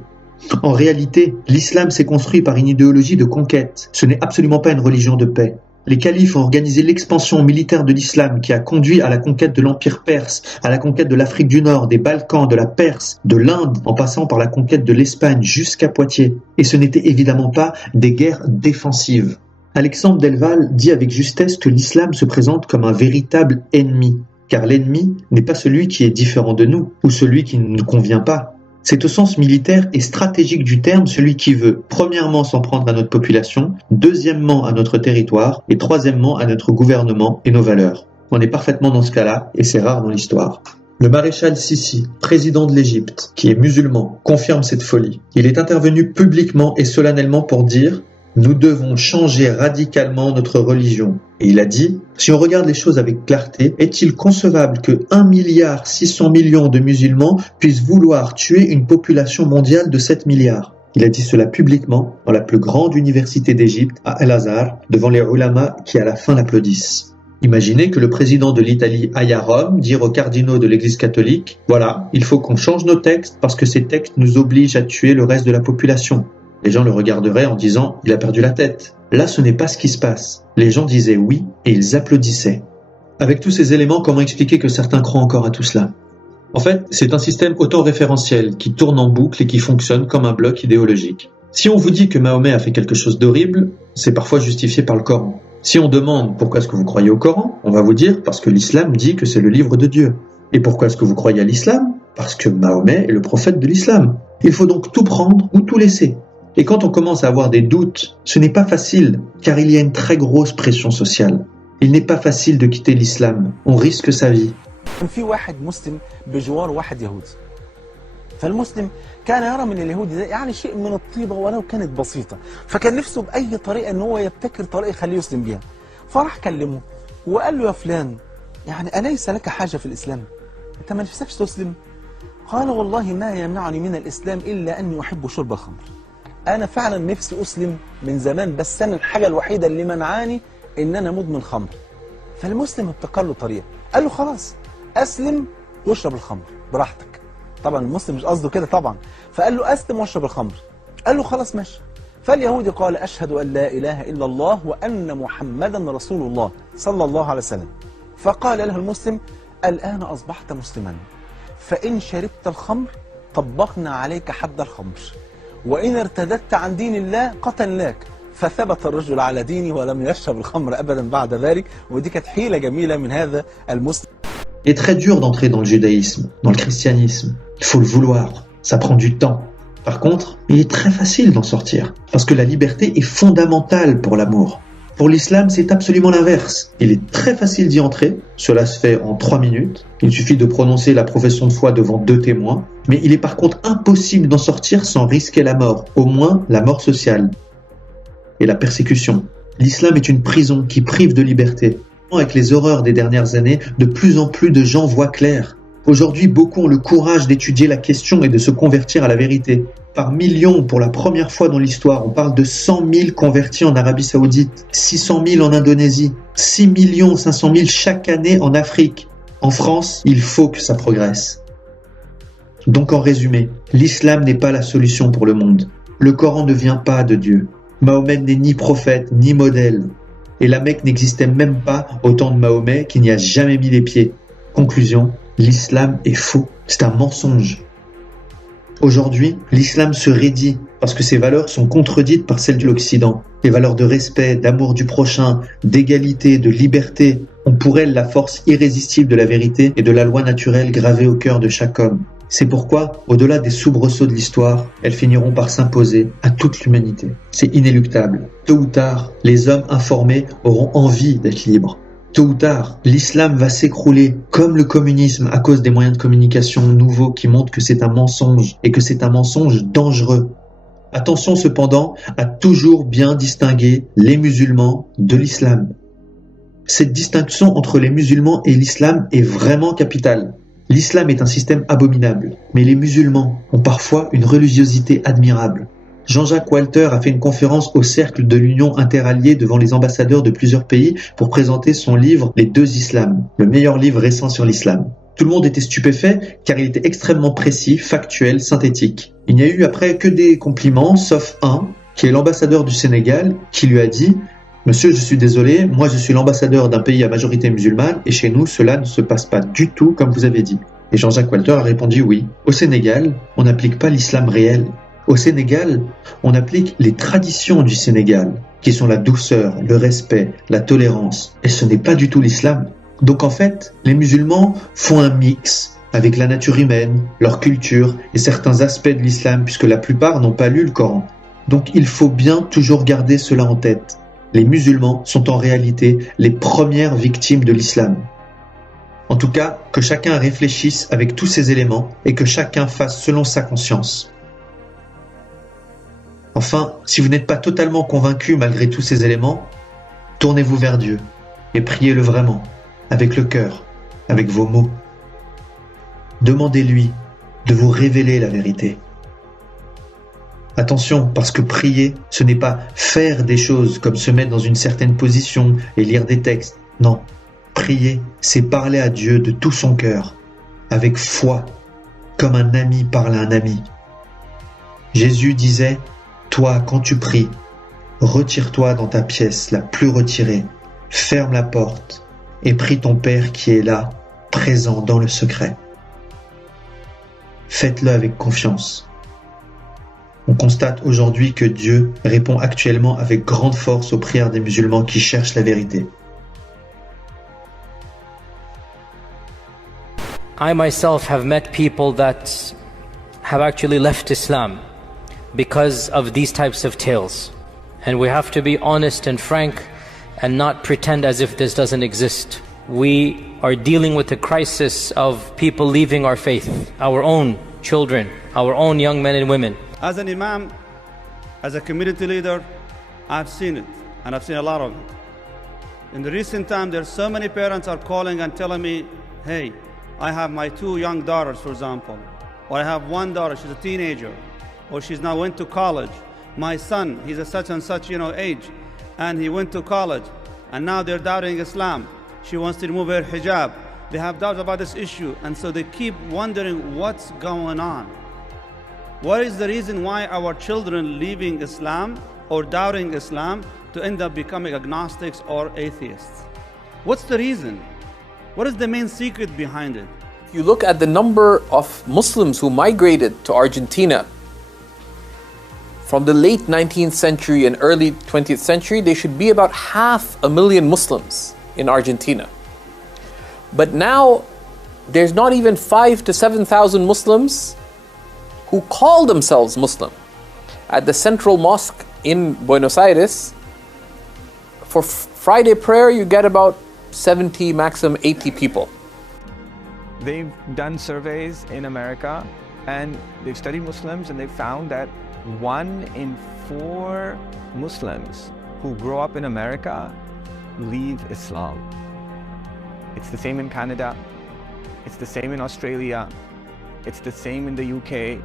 En réalité, l'islam s'est construit par une idéologie de conquête. Ce n'est absolument pas une religion de paix. Les califes ont organisé l'expansion militaire de l'islam qui a conduit à la conquête de l'Empire perse, à la conquête de l'Afrique du Nord, des Balkans, de la Perse, de l'Inde, en passant par la conquête de l'Espagne jusqu'à Poitiers. Et ce n'était évidemment pas des guerres défensives. Alexandre Delval dit avec justesse que l'islam se présente comme un véritable ennemi, car l'ennemi n'est pas celui qui est différent de nous ou celui qui ne nous convient pas. C'est au sens militaire et stratégique du terme celui qui veut, premièrement, s'en prendre à notre population, deuxièmement, à notre territoire, et troisièmement, à notre gouvernement et nos valeurs. On est parfaitement dans ce cas-là, et c'est rare dans l'histoire. Le maréchal Sissi, président de l'Égypte, qui est musulman, confirme cette folie. Il est intervenu publiquement et solennellement pour dire « Nous devons changer radicalement notre religion ». Et il a dit « Si on regarde les choses avec clarté, est-il concevable que 1,6 milliard de musulmans puissent vouloir tuer une population mondiale de 7 milliards ?» Il a dit cela publiquement dans la plus grande université d'Égypte, à Al-Azhar, devant les ulama qui à la fin l'applaudissent. Imaginez que le président de l'Italie aille à Rome dire aux cardinaux de l'Église catholique « Voilà, il faut qu'on change nos textes parce que ces textes nous obligent à tuer le reste de la population. » Les gens le regarderaient en disant « Il a perdu la tête ». Là, ce n'est pas ce qui se passe. Les gens disaient oui et ils applaudissaient. Avec tous ces éléments, comment expliquer que certains croient encore à tout cela ? En fait, c'est un système autoréférentiel qui tourne en boucle et qui fonctionne comme un bloc idéologique. Si on vous dit que Mahomet a fait quelque chose d'horrible, c'est parfois justifié par le Coran. Si on demande pourquoi est-ce que vous croyez au Coran, on va vous dire parce que l'islam dit que c'est le livre de Dieu. Et pourquoi est-ce que vous croyez à l'islam ? Parce que Mahomet est le prophète de l'islam. Il faut donc tout prendre ou tout laisser. Et quand on commence à avoir des doutes, ce n'est pas facile, car il y a une très grosse pression sociale. Il n'est pas facile de quitter l'islam. On risque sa vie. في واحد مسلم بجوار واحد يهودي فالمسلم كان يرى من اليهودي ده يعني شيء من الطيبة ولو كانت بسيطة فكان نفسه بأي طريقة ان هو يبتكر طريقة يخليه يسلم بيها فراح كلمه وقال له يا فلان يعني أليس لك حاجة في الإسلام أنت ما نفسكش تسلم قال والله ما يمنعني من الإسلام إلا أني أحب شرب الخمر أنا فعلا نفسي أسلم من زمان بس أنا الحاجة الوحيدة اللي منعاني إن أنا مدمن خمر فالمسلم ابتكر له طريقة قال له خلاص أسلم واشرب الخمر براحتك طبعا المسلم مش قصده كده طبعا فقال له أسلم واشرب الخمر قال له خلاص ماشي فاليهودي قال أشهد أن لا إله إلا الله وأن محمدا رسول الله صلى الله عليه وسلم فقال له المسلم الآن أصبحت مسلما فإن شربت الخمر طبقنا عليك حد الخمر وإن ارتدت عن دين الله قتلناك فثبت الرجل على دينه ولم يشرب الخمر أبدا بعد ذلك ودي كانت حيلة جميلة من هذا المسلم. Il est très dur d'entrer dans le judaïsme, dans le christianisme. Il faut le vouloir, ça prend du temps. Par contre, il est très facile d'en sortir, parce que la liberté est fondamentale pour l'amour. Pour l'islam, c'est absolument l'inverse. Il est très facile d'y entrer, cela se fait en 3 minutes. Il suffit de prononcer la profession de foi devant 2 témoins. Mais il est par contre impossible d'en sortir sans risquer la mort, au moins la mort sociale et la persécution. L'islam est une prison qui prive de liberté. Avec les horreurs des dernières années, de plus en plus de gens voient clair. Aujourd'hui, beaucoup ont le courage d'étudier la question et de se convertir à la vérité. Par millions, pour la première fois dans l'histoire, on parle de 100 000 convertis en Arabie Saoudite, 600 000 en Indonésie, 6 500 000 chaque année en Afrique. En France, il faut que ça progresse. Donc en résumé, l'islam n'est pas la solution pour le monde. Le Coran ne vient pas de Dieu. Mahomet n'est ni prophète, ni modèle. Et la Mecque n'existait même pas au temps de Mahomet qui n'y a jamais mis les pieds. Conclusion, l'islam est faux. C'est un mensonge. Aujourd'hui, l'islam se raidit parce que ses valeurs sont contredites par celles de l'Occident. Les valeurs de respect, d'amour du prochain, d'égalité, de liberté ont pour elles la force irrésistible de la vérité et de la loi naturelle gravée au cœur de chaque homme. C'est pourquoi, au-delà des soubresauts de l'histoire, elles finiront par s'imposer à toute l'humanité. C'est inéluctable. Tôt ou tard, les hommes informés auront envie d'être libres. Tôt ou tard, l'islam va s'écrouler comme le communisme à cause des moyens de communication nouveaux qui montrent que c'est un mensonge et que c'est un mensonge dangereux. Attention cependant à toujours bien distinguer les musulmans de l'islam. Cette distinction entre les musulmans et l'islam est vraiment capitale. L'islam est un système abominable, mais les musulmans ont parfois une religiosité admirable. Jean-Jacques Walter a fait une conférence au Cercle de l'Union interalliée devant les ambassadeurs de plusieurs pays pour présenter son livre « Les deux islams », le meilleur livre récent sur l'islam. Tout le monde était stupéfait car il était extrêmement précis, factuel, synthétique. Il n'y a eu après que des compliments, sauf un, qui est l'ambassadeur du Sénégal, qui lui a dit « Monsieur, je suis désolé, moi je suis l'ambassadeur d'un pays à majorité musulmane et chez nous cela ne se passe pas du tout comme vous avez dit. » Et Jean-Jacques Walter a répondu « Oui, au Sénégal, on n'applique pas l'islam réel. Au Sénégal, on applique les traditions du Sénégal, qui sont la douceur, le respect, la tolérance. Et ce n'est pas du tout l'islam. Donc en fait, les musulmans font un mix avec la nature humaine, leur culture et certains aspects de l'islam puisque la plupart n'ont pas lu le Coran. Donc il faut bien toujours garder cela en tête. Les musulmans sont en réalité les premières victimes de l'islam. En tout cas, que chacun réfléchisse avec tous ces éléments et que chacun fasse selon sa conscience. Enfin, si vous n'êtes pas totalement convaincu malgré tous ces éléments, tournez-vous vers Dieu et priez-le vraiment, avec le cœur, avec vos mots. Demandez-lui de vous révéler la vérité. Attention, parce que prier, ce n'est pas faire des choses comme se mettre dans une certaine position et lire des textes. Non, prier, c'est parler à Dieu de tout son cœur, avec foi, comme un ami parle à un ami. Jésus disait, « Toi, quand tu pries, retire-toi dans ta pièce la plus retirée, ferme la porte et prie ton Père qui est là, présent dans le secret. » Faites-le avec confiance. On constate aujourd'hui que Dieu répond actuellement avec grande force aux prières des musulmans qui cherchent la vérité. I myself have met people that have actually left Islam because of these types of tales. And we have to be honest and frank and not pretend as if this doesn't exist. We are dealing with the crisis of people leaving our faith, our own children, our own young men and women. As an imam, as a community leader, I've seen it, and I've seen a lot of it. In the recent time, there's so many parents are calling and telling me, hey, I have my 2 young daughters, for example, or I have one daughter, she's a teenager, or she's now went to college. My son, he's a such and such, age, and he went to college, and now they're doubting Islam. She wants to remove her hijab. They have doubts about this issue, and so they keep wondering what's going on. What is the reason why our children leaving Islam or doubting Islam to end up becoming agnostics or atheists? What's the reason? What is the main secret behind it? If you look at the number of Muslims who migrated to Argentina from the late 19th century and early 20th century, there should be about 500,000 Muslims in Argentina. But now there's not even 5,000 to 7,000 Muslims who call themselves Muslim. At the Central Mosque in Buenos Aires, for Friday prayer, you get about 70, maximum 80 people. They've done surveys in America and they've studied Muslims and they've found that 1 in 4 Muslims who grow up in America leave Islam. It's the same in Canada, it's the same in Australia, it's the same in the UK.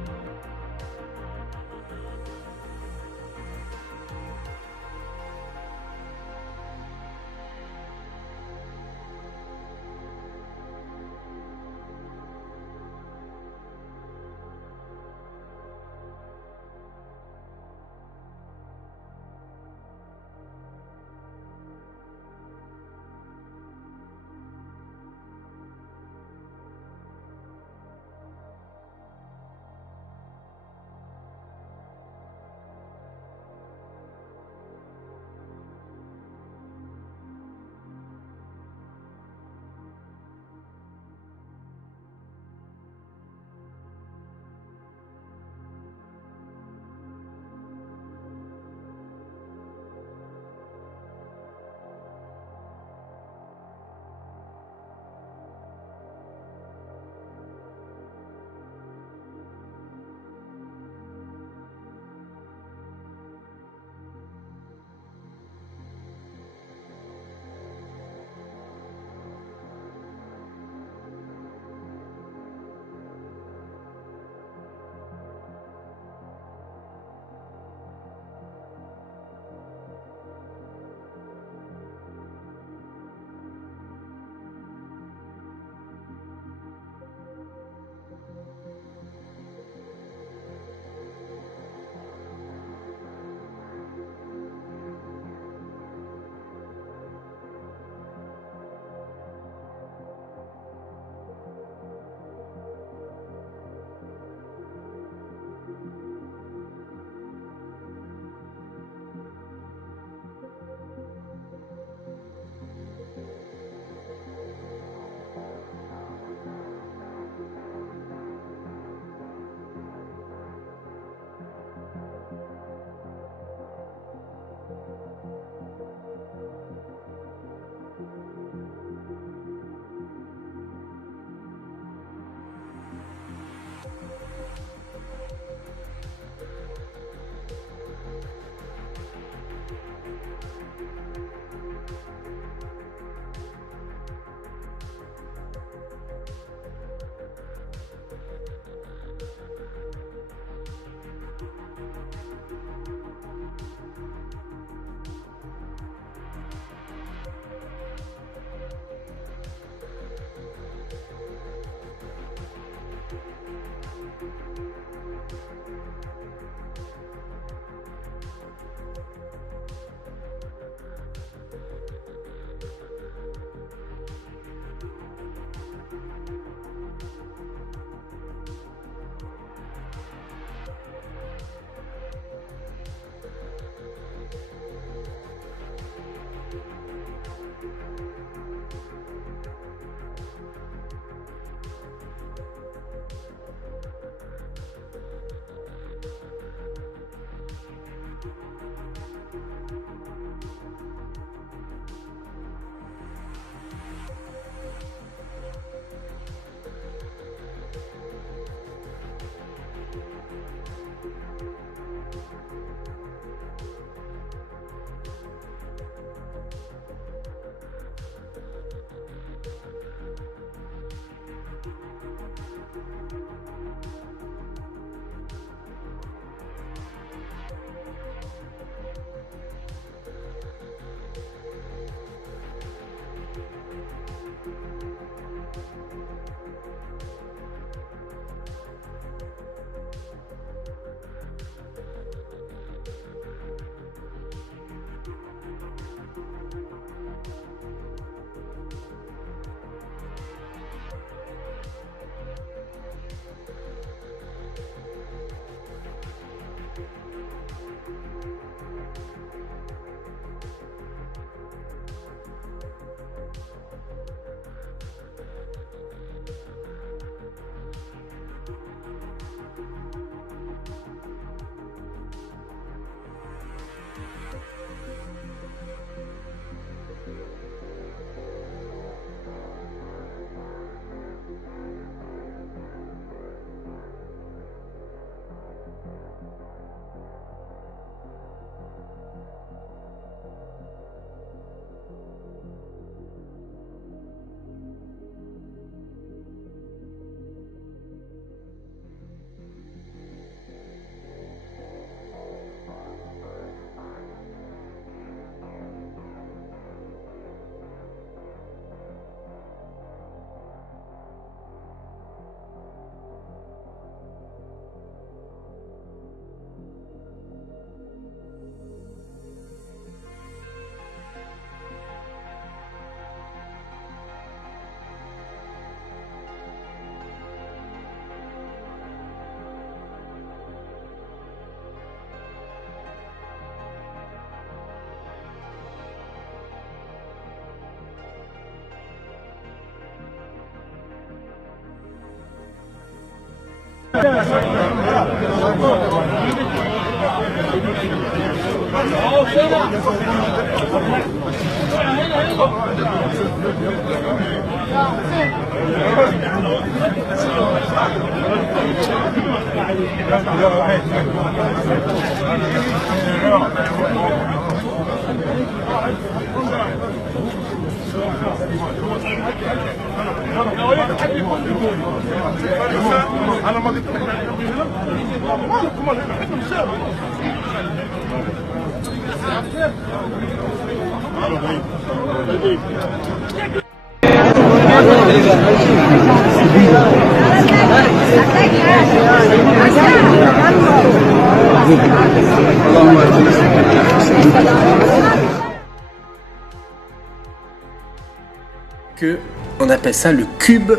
On appelle ça le cube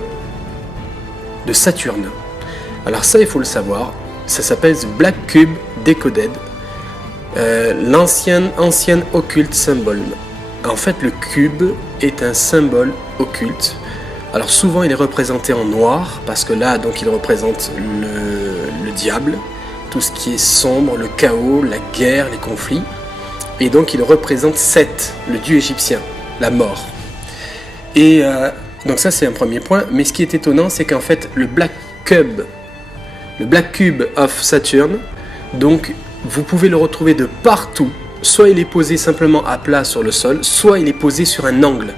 de Saturne. Alors ça, il faut le savoir, ça s'appelle The Black Cube Decoded, l'ancien occulte symbole. En fait, le cube est un symbole occulte. Alors souvent, il est représenté en noir, parce que là, donc, il représente le diable, tout ce qui est sombre, le chaos, la guerre, les conflits. Et donc il représente Seth, le dieu égyptien, la mort. Et donc ça c'est un premier point. Mais ce qui est étonnant, c'est qu'en fait le Black Cube of Saturn, donc vous pouvez le retrouver de partout. Soit il est posé simplement à plat sur le sol, soit il est posé sur un angle.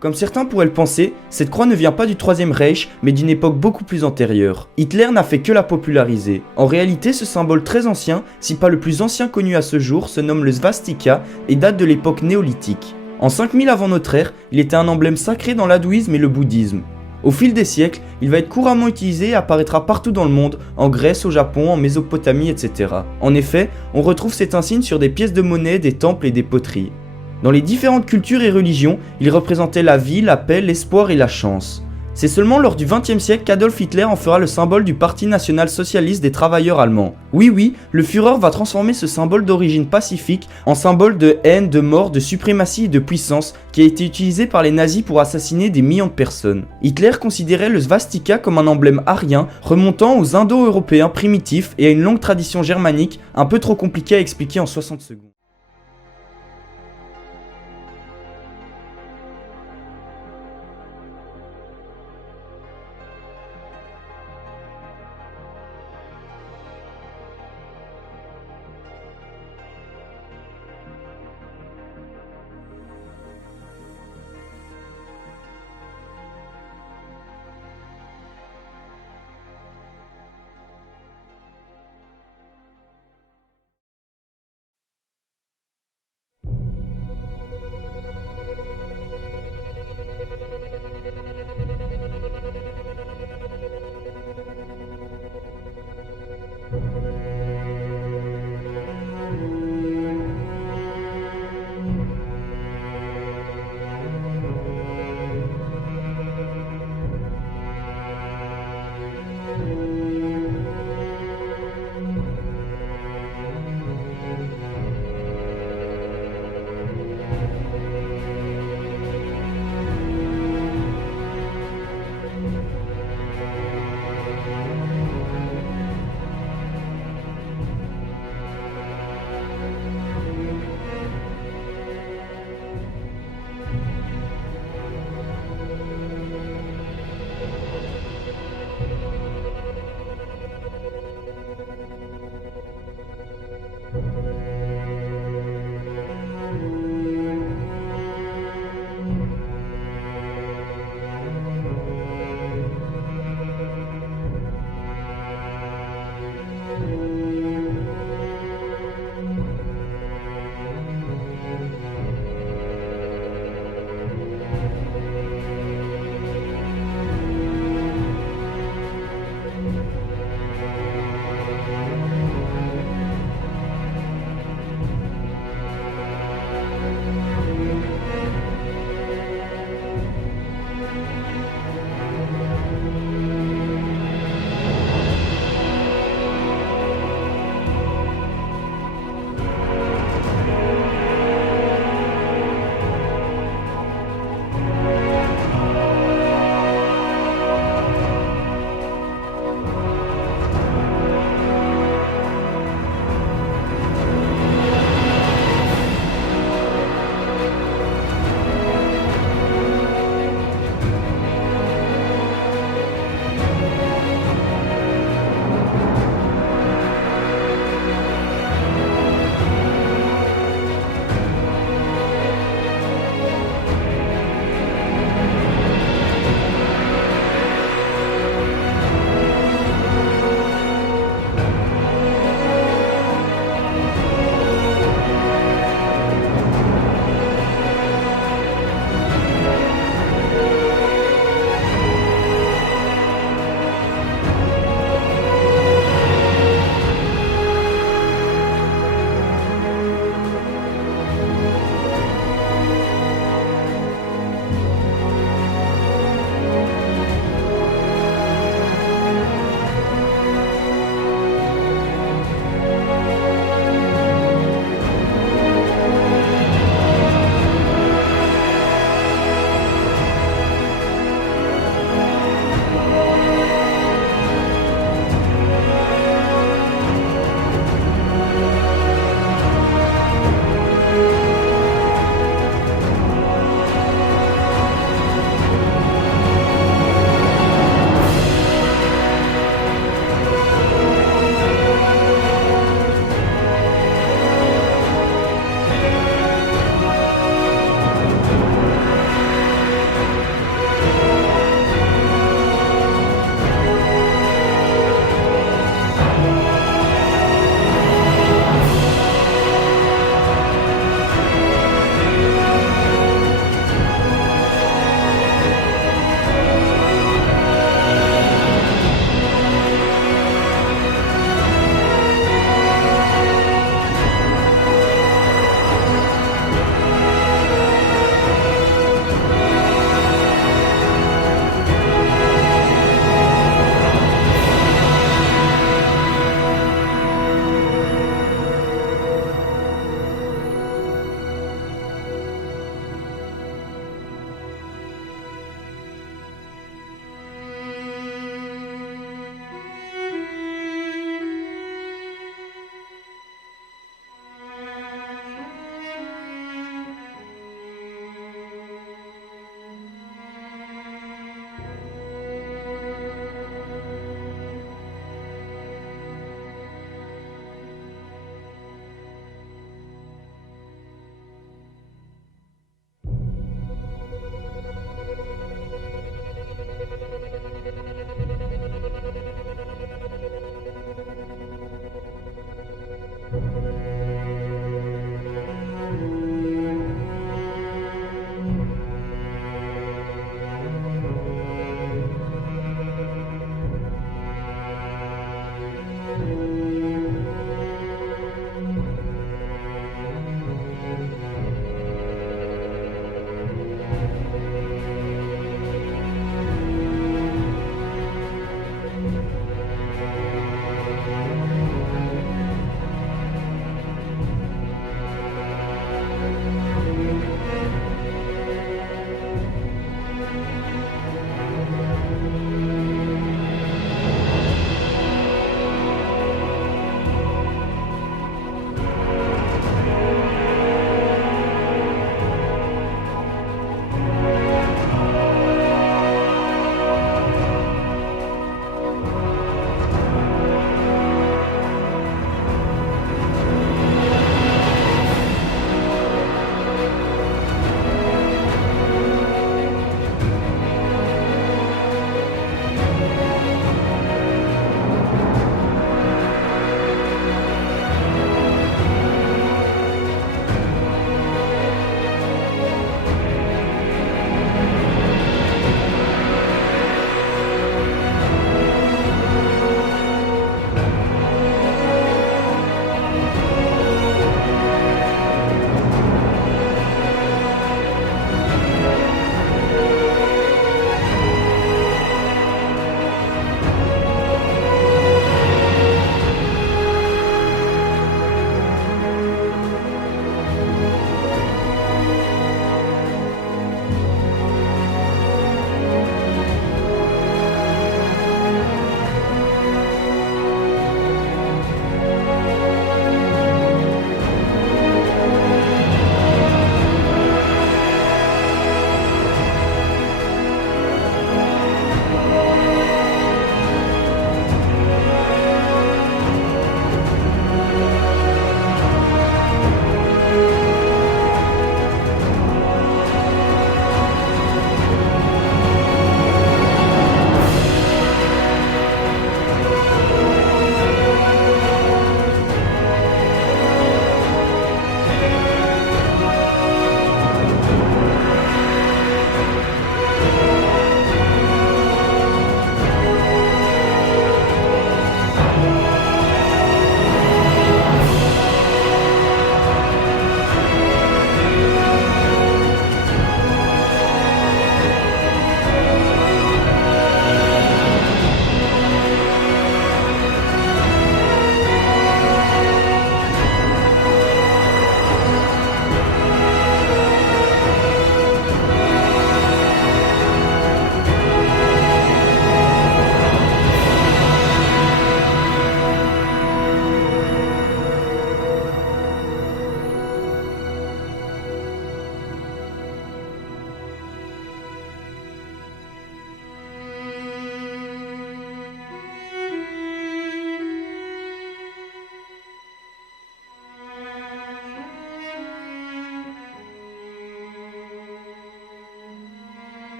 Comme certains pourraient le penser, cette croix ne vient pas du Troisième Reich, mais d'une époque beaucoup plus antérieure. Hitler n'a fait que la populariser. En réalité, ce symbole très ancien, si pas le plus ancien connu à ce jour, se nomme le svastika et date de l'époque néolithique. En 5000 avant notre ère, il était un emblème sacré dans l'hindouisme et le bouddhisme. Au fil des siècles, il va être couramment utilisé et apparaîtra partout dans le monde, en Grèce, au Japon, en Mésopotamie, etc. En effet, on retrouve cet insigne sur des pièces de monnaie, des temples et des poteries. Dans les différentes cultures et religions, il représentait la vie, la paix, l'espoir et la chance. C'est seulement lors du XXe siècle qu'Adolf Hitler en fera le symbole du Parti national-socialiste des travailleurs allemands. Oui, le Führer va transformer ce symbole d'origine pacifique en symbole de haine, de mort, de suprématie et de puissance qui a été utilisé par les nazis pour assassiner des millions de personnes. Hitler considérait le svastika comme un emblème arien remontant aux Indo-Européens primitifs et à une longue tradition germanique un peu trop compliquée à expliquer en 60 secondes.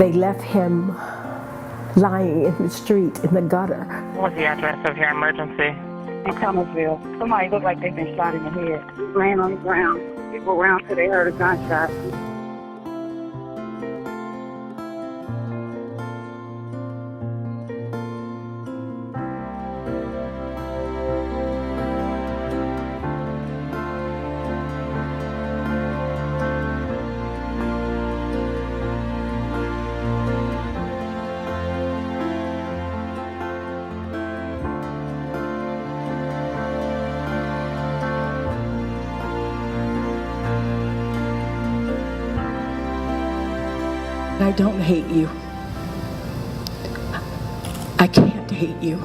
They left him lying in the street, in the gutter. What's the address of your emergency? In Thomasville. Somebody looked like they've been shot in the head. Laying on the ground. People around till they heard a gunshot. I don't hate you. I can't hate you.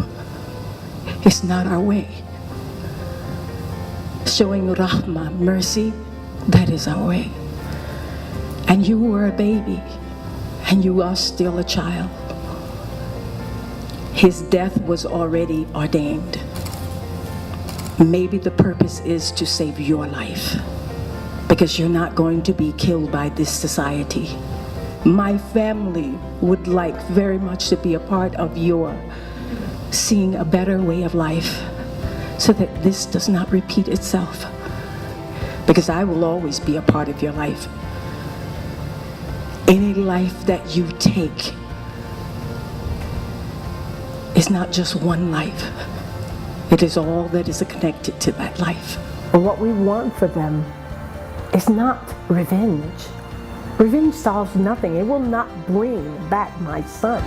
It's not our way. Showing rahmah, mercy, that is our way. And you were a baby, and you are still a child. His death was already ordained. Maybe the purpose is to save your life, because you're not going to be killed by this society. My family would like very much to be a part of your seeing a better way of life so that this does not repeat itself. Because I will always be a part of your life. Any life that you take is not just one life. It is all that is connected to that life. What we want for them is not revenge. Revenge solves nothing. It will not bring back my son.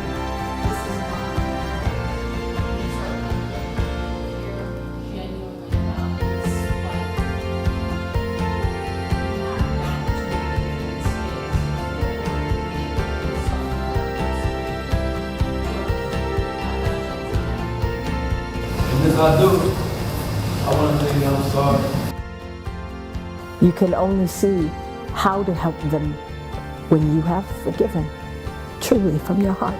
If I do, I want to tell you I'm sorry. You can only see how to help them when you have forgiven truly from your heart.